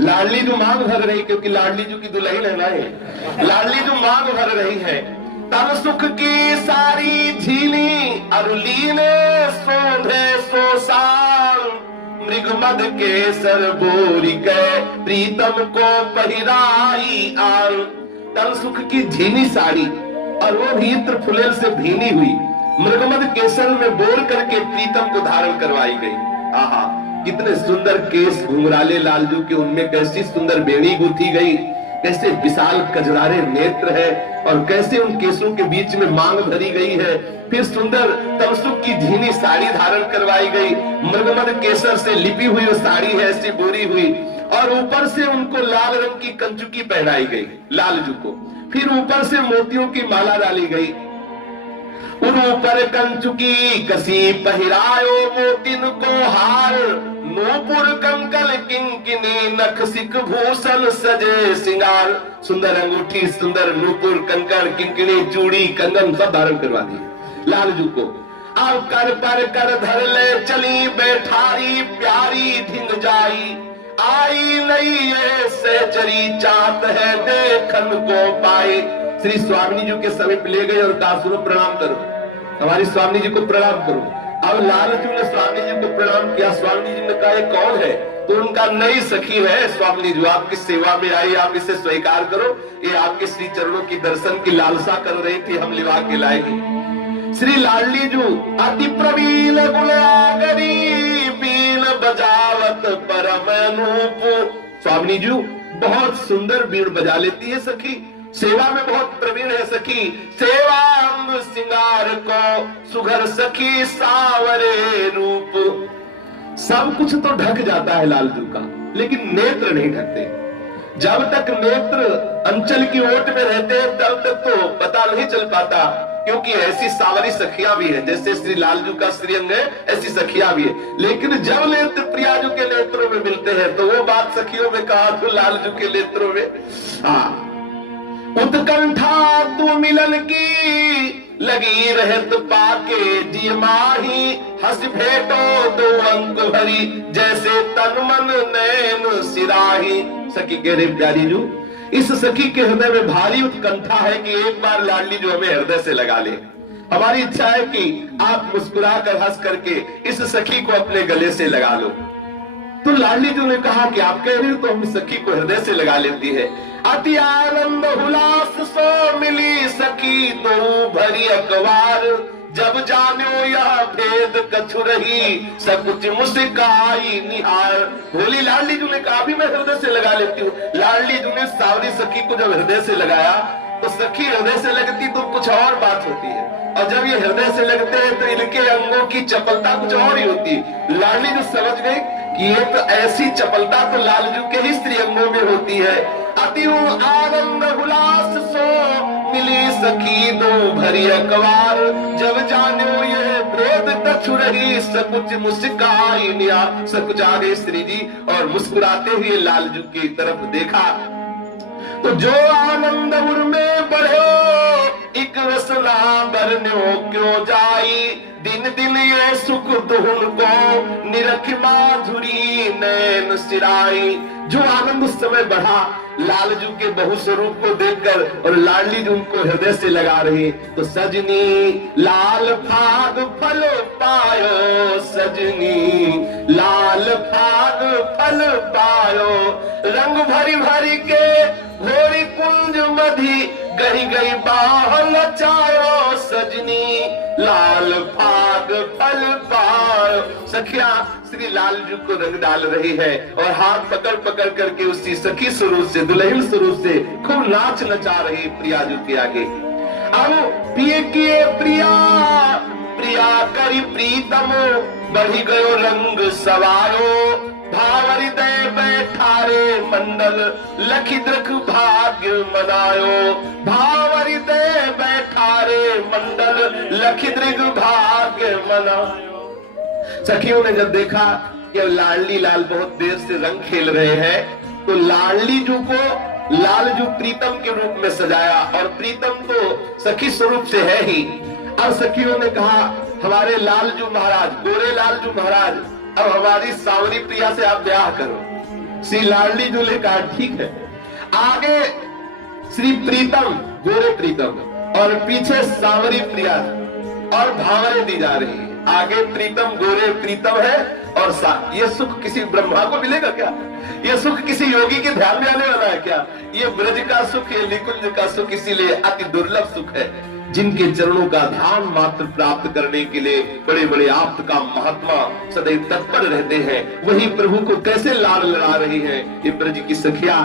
लाडली जो मांग भर रही, क्योंकि लाडली जो की दुल्हन है ना, लाडली जो मांग भर रही है। तन सुख की सारी झीली, अरुली ने सोधे सो साल। मृग मद के सर बोरी गए, प्रीतम को पहिराई आल। तन सुख की झीनी साड़ी और वो भी इत्र फुलेल से भीनी हुई, मृगमद केसर में बोर करके प्रीतम को धारण करवाई गई। आहा, कितने सुंदर केस घुंघराले लालजू के, उनमें कैसी सुंदर बेणी गूंथी गई, कैसे विशाल कजरारे नेत्र है और कैसे उन केसों के बीच में मांग भरी गई है। फिर सुंदर तमसुक की झीनी साड़ी धारण करवाई गई, मृगमद केसर से लिपी हुई वो साड़ी है ऐसी बोरी हुई, और ऊपर से उनको लाल रंग की कंचुकी पहनाई गई लालजू को। फिर ऊपर से मोतियों की माला डाली गई। ऊपर कंचुकी कसी पहिरायो मोतिन को हार। नूपुर कंकल किंकिनी नख सिक भूषण सजे सिंगार। सुंदर अंगूठी, सुंदर नूपुर, कंकण, किंकिनी, चूड़ी, कंगन सब धारण करवा दिए लालजू को। अब कर पर कर धर ले चली बैठारी, प्यारी ढिंग जाई। आई नहीं ऐसे चरी चाहत है देखन को पाई। श्री स्वामी जी के समीप ले गए और कहा, सुनो प्रणाम करो, हमारी स्वामी जी को प्रणाम करो। अब लालजू ने स्वामी जी को प्रणाम किया। स्वामी जी ने कहा, ये कौन है? तो उनका नई सखी है स्वामी जी, आपकी सेवा में आई, आप इसे स्वीकार करो। ये आपके श्री चरणों की दर्शन की लालसा कर रही थी, हम लिवा के लाएंगे। श्री लाडली जू अति प्रवीण गुणागरी, बीन बजावत परम अनूप। स्वामी जी बहुत सुंदर बीन बजा लेती है सखी, सेवा में बहुत प्रवीण है सखी। सेवा अंग सिंगार को सुघर सखी सावरे रूप। सब कुछ तो ढक जाता है लालजू का, लेकिन नेत्र नहीं ढकते। जब तक नेत्र अंचल की ओट में रहते हैं तब तक तो पता नहीं चल पाता क्योंकि ऐसी सावरी सखियां भी है, जैसे श्री लालजू का श्रीअंग है ऐसी सखियां भी है। लेकिन जब नेत्र प्रियाजू के नेत्रों में मिलते हैं तो वो बात सखियों में कहा तो लालजू के नेत्रों में, हाँ, उत्कंठा तू मिलन की लगी रहत पाके जी माही, हंस भेटो दो अंक भरी जैसे तन मन नैन सिराही। सखी कह रहे प्यारी जू, इस सखी के हृदय में भारी उत्कंठा है कि एक बार लाडली जो हमें हृदय से लगा ले। हमारी इच्छा है कि आप मुस्कुराकर हंस करके इस सखी को अपने गले से लगा लो। तो लाडली जो ने कहा कि आप कह रहे हो तो हम सखी को हृदय से लगा लेती है। अति आनंद हुलास सो मिली सखी दो भरी अखबार, जब जानो यह भेद कछु रही सकुच मुस्काई निहार। बोली लाडली जू ने कहा भी मैं हृदय से लगा लेती हूँ। लाडली जू ने सावरी सखी को जब हृदय से लगाया तो सखी हृदय से लगती तो कुछ और बात होती है, और जब ये हृदय से लगते हैं तो इनके अंगों की चपलता कुछ और ही होती है। लाडली जो समझ गई कि ये तो ऐसी चपलता तो लालजू के ही स्त्री अंगों में होती है। अति आनंद हुलास सो मिली सखी दो भरी अखबार, जब जानो ये भेद कछु रही सकुच मुस्काई निया। सकुच आ गई स्त्री जी और मुस्कुराते हुए लालजू की तरफ देखा तो जो आनंद उर में बढ़ो एक रसना बरन्यो क्यों जाई, दिन दिन ये सुख दुहन को निरख माधुरी नैन सिराई। जो आनंद उस समय बढ़ा लालजू के बहु स्वरूप को देखकर, और लाडली जो उनको हृदय से लगा रही तो सजनी लाल फाग फल पायो, सजनी लाल फाग फल पायो, रंग भरी भरी के भोरी कुंज मधी गई गई बाह नचायो, सजनी लाल फाग फल पायो। सखिया श्री लालजू को रंग डाल रही है और हाथ पकड़ पकड़ करके उसी सखी स्वरूप से दुल्हन स्वरूप से खूब नाच नचा रही प्रियाजू के आगे। अब पिए किए प्रिया प्रिया करी प्रीतम बढ़ी गयो रंग सवायो, भाव हृदय बैठारे मंडल लखी दृख भाग्य मनायो, भाव हृदय बैठारे मंडल लखी दृख भाग्य मनायो। सखियों ने जब देखा कि लाडली लाल बहुत देर से रंग खेल रहे हैं तो लाडली जू को लालजू प्रीतम के रूप में सजाया, और प्रीतम तो सखी स्वरूप से है ही। अब सखियों ने कहा हमारे लालजू महाराज, गोरे लालजू महाराज, अब हमारी सावरी प्रिया से आप ब्याह करो। श्री लाडली जू ने कहा ठीक है। आगे श्री प्रीतम गोरे प्रीतम और पीछे सावरी प्रिया और भावरें दी जा रही है। आगे प्रीतम गोरे प्रीतम है और ये सुख किसी ब्रह्मा को मिलेगा क्या? ये सुख किसी योगी के ध्यान में आने वाला है क्या? ये ब्रज का सुख, ये निकुंज का सुख इसीलिए अति दुर्लभ सुख है। जिनके चरणों का ध्यान मात्र प्राप्त करने के लिए बड़े बड़े आप्त का महात्मा सदैव तत्पर रहते हैं, वही प्रभु को कैसे लाल लड़ा रही है ये ब्रज की सखिया।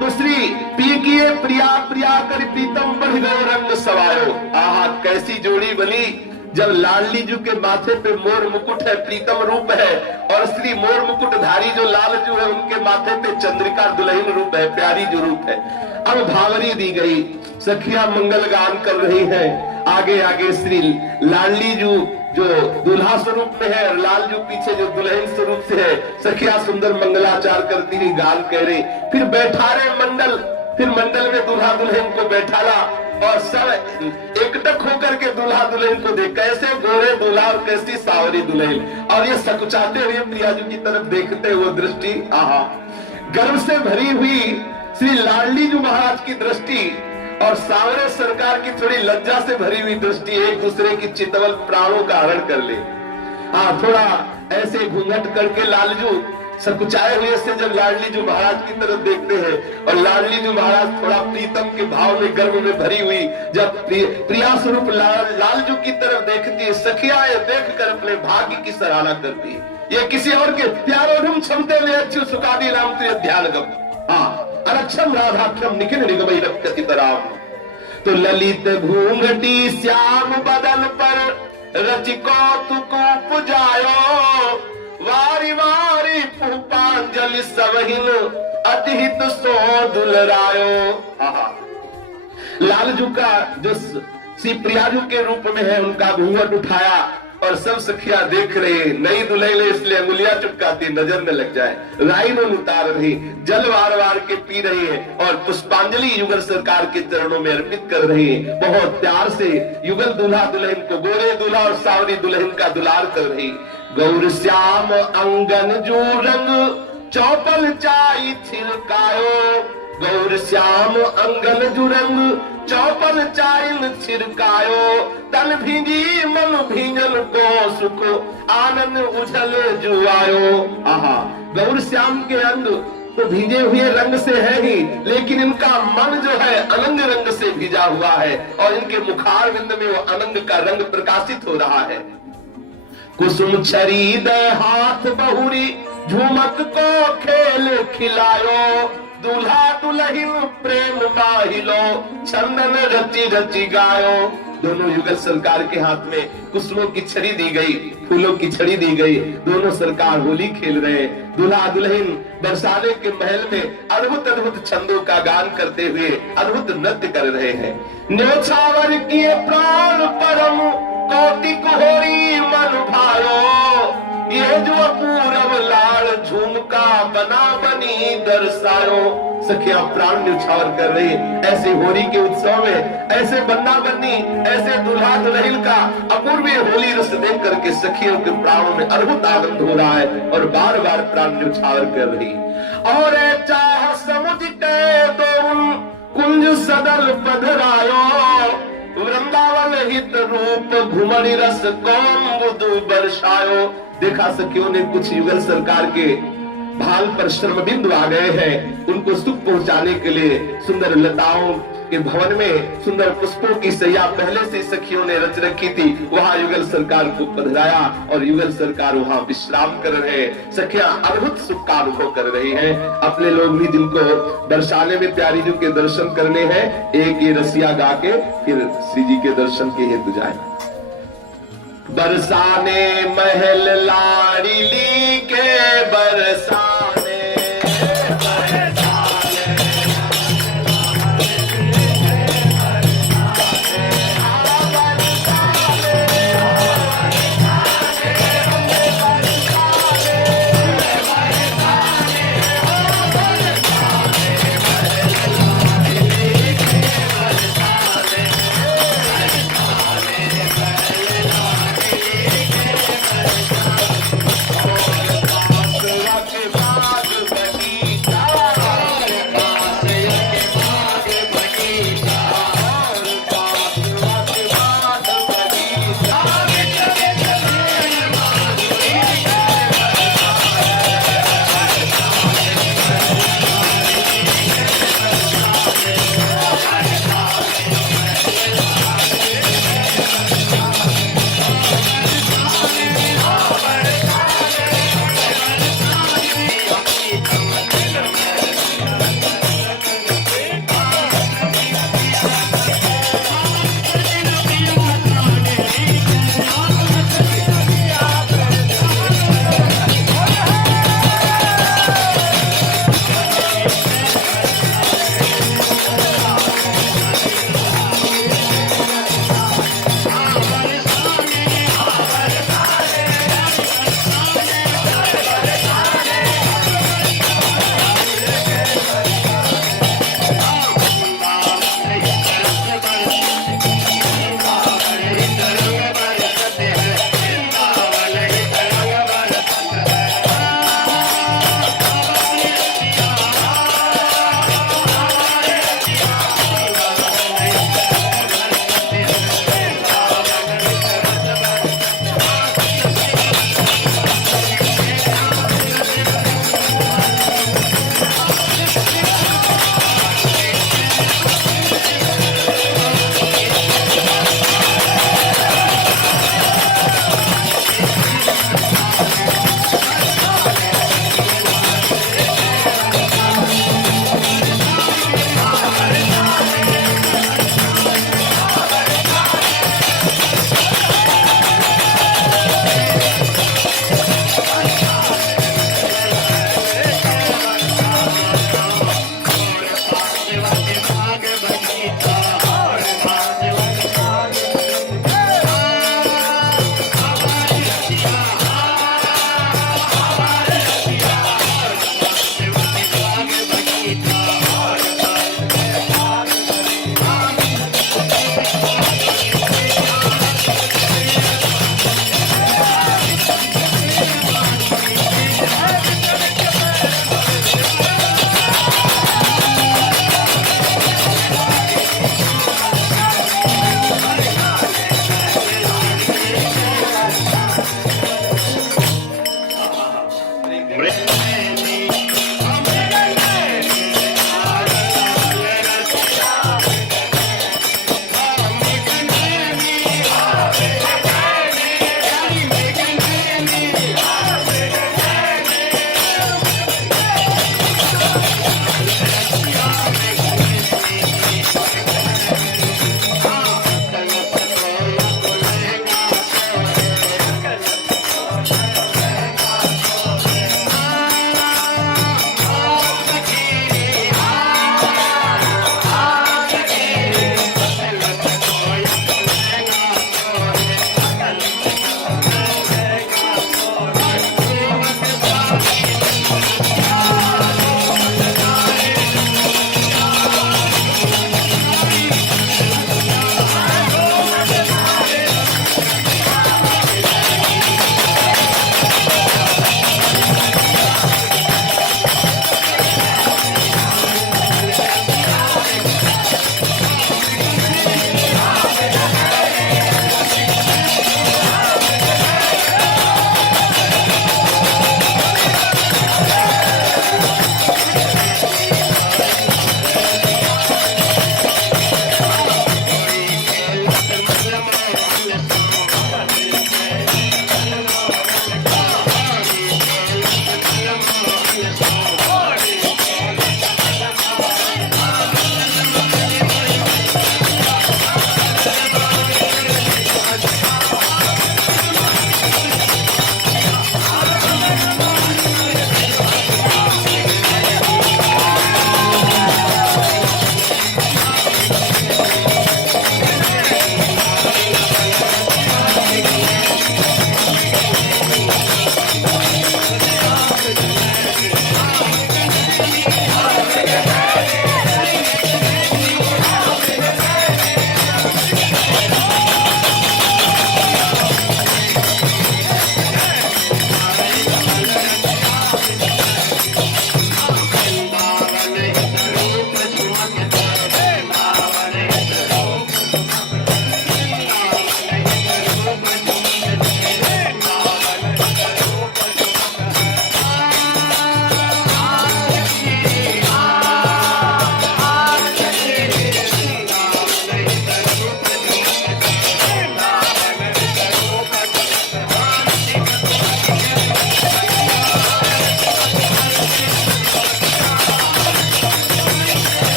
तो श्री पी किए प्रिया प्रिया कर प्रीतम बढ़ गयो रंग सवायो। आहा कैसी जोड़ी बनी जब लाडली जू के माथे पे मोर मुकुट है, प्रीतम रूप है, और श्री मोर मुकुटधारी जो लालजू है उनके माथे पे चंद्रिका दुल्हन रूप है, प्यारी जो रूप है। अब भावरी दी गई, सखिया मंगल गान कर रही है। आगे आगे श्री लाडली जू जो दुल्हा स्वरूप में है और लालजू पीछे जो दुल्हन स्वरूप से है, सखिया सुंदर मंगलाचार करती हुई गान कह रही। फिर बैठा रहे मंडल, फिर मंडल में दूल्हा दुल्हन को बैठाला और सब एकटक होकर के दूल्हा दुल्हन को देख, कैसे गोरे दूल्हा और कैसी सावरी दुल्हन, और ये सकुचाते हुए प्रियाजू की तरफ देखते हुए दृष्टि, आहा गर्व से भरी हुई श्री लाडली जू महाराज की दृष्टि और सावरे सरकार की थोड़ी लज्जा से भरी हुई दृष्टि एक दूसरे की चितवल प्राणों का हरण कर ले। हाँ, थोड़ा ऐसे घूंघट करके लालजू सकुचाए हुए से जब लाडली जू महाराज की तरफ देखते हैं, और लाडली जू महाराज थोड़ा प्रीतम के भाव में गर्व में भरी हुई जब प्रिया स्वरूप लालजू की तरफ देखती है, सखिया ये देख कर अपने भाग्य की सराहना करती है। ये किसी और के प्यारों क्षमते में अच्छी सुखादी नाम तो ध्यान गम, हाँ अरक्षम राधाक्षम निखिल निगमई रक्षति तराम। तो ललित घूंघटी श्याम बदन पर रचि कौतुक उपजायो, वारी वारी पुष्पांजलि सबहिन अतिहित सो दुलरायो। लालजू का जो श्री प्रियाजू के रूप में है, उनका घूंघट उठाया और सब सखिया देख रहे। नई दुल्हन इसलिए अंगुलियां चुपकाती नजर न लग जाए, राइन उतार रही, जल वार वार के पी रही है और पुष्पांजलि युगल सरकार के चरणों में अर्पित कर रही है। बहुत प्यार से युगल दूल्हा दुल्हन को, गोरे दूल्हा और सावरी दुल्हन का दुलार कर रही। गौर श्याम अंगन जो रंग चौपल चाई छिड़कायो, गौर श्याम अंगन जो रंग चौपल चाइल छिड़कायो, तन भींजी मन भींजल को सुख आनंद उछल जुआयो। आहा, गौर श्याम के अंग तो भीजे हुए रंग से है ही, लेकिन इनका मन जो है अनंग रंग से भीजा हुआ है और इनके मुखार बिंद में वो अनंग का रंग प्रकाशित हो रहा है। कुसुम छरी दे हाथ बहुरी झुमक को खेल खिलायो, दूल्हा दुल्हन प्रेम माहिलो चंदन रची रची गायो। दोनों युगल सरकार के हाथ में कुसुमों की छड़ी दी गई, फूलों की छड़ी दी गई। दोनों सरकार होली खेल रहे हैं। दूल्हा दुल्हन बरसाने के महल में अद्भुत अद्भुत छंदों का गान करते हुए अद्भुत नृत्य कर रहे हैं। न्योछावर किए प्राण परम कौतिक होरी मन भायो, ये जो अपूरव लाल झुमका बना बनी दर्शायो। सखिया प्राण न्यौछावर कर रही, ऐसे होली के उत्सव में ऐसे बन्ना बन्नी, ऐसे दूल्हा दुल्हन का अपूर्व होली रस देख करके सखियों के प्राणों में अद्भुत आनंद हो रहा है और बार बार प्राण न्यौछावर कर रही। और चाह समुझ के दो कुंज सदल पधरायो, वृंदावन हित रूप घुमरी रस कौमुदु बरसायो। देखा सखियों ने कुछ युगल सरकार के भाल पर श्रम बिंदु आ गए हैं, उनको सुख पहुंचाने के लिए सुंदर लताओं के भवन में सुंदर पुष्पों की सैया पहले से सखियों ने रच रखी थी। वहां युगल सरकार को पधराया और युगल सरकार वहां विश्राम कर रहे हैं। सखियां अद्भुत सुख का अनुभव कर रही हैं। अपने लोग भी जिनको बरसाने में प्यारी जी के दर्शन करने हैं, एक ये रसिया गा के फिर श्री जी के दर्शन के हेतु जाए। बरसाने महल लाडली के बरसा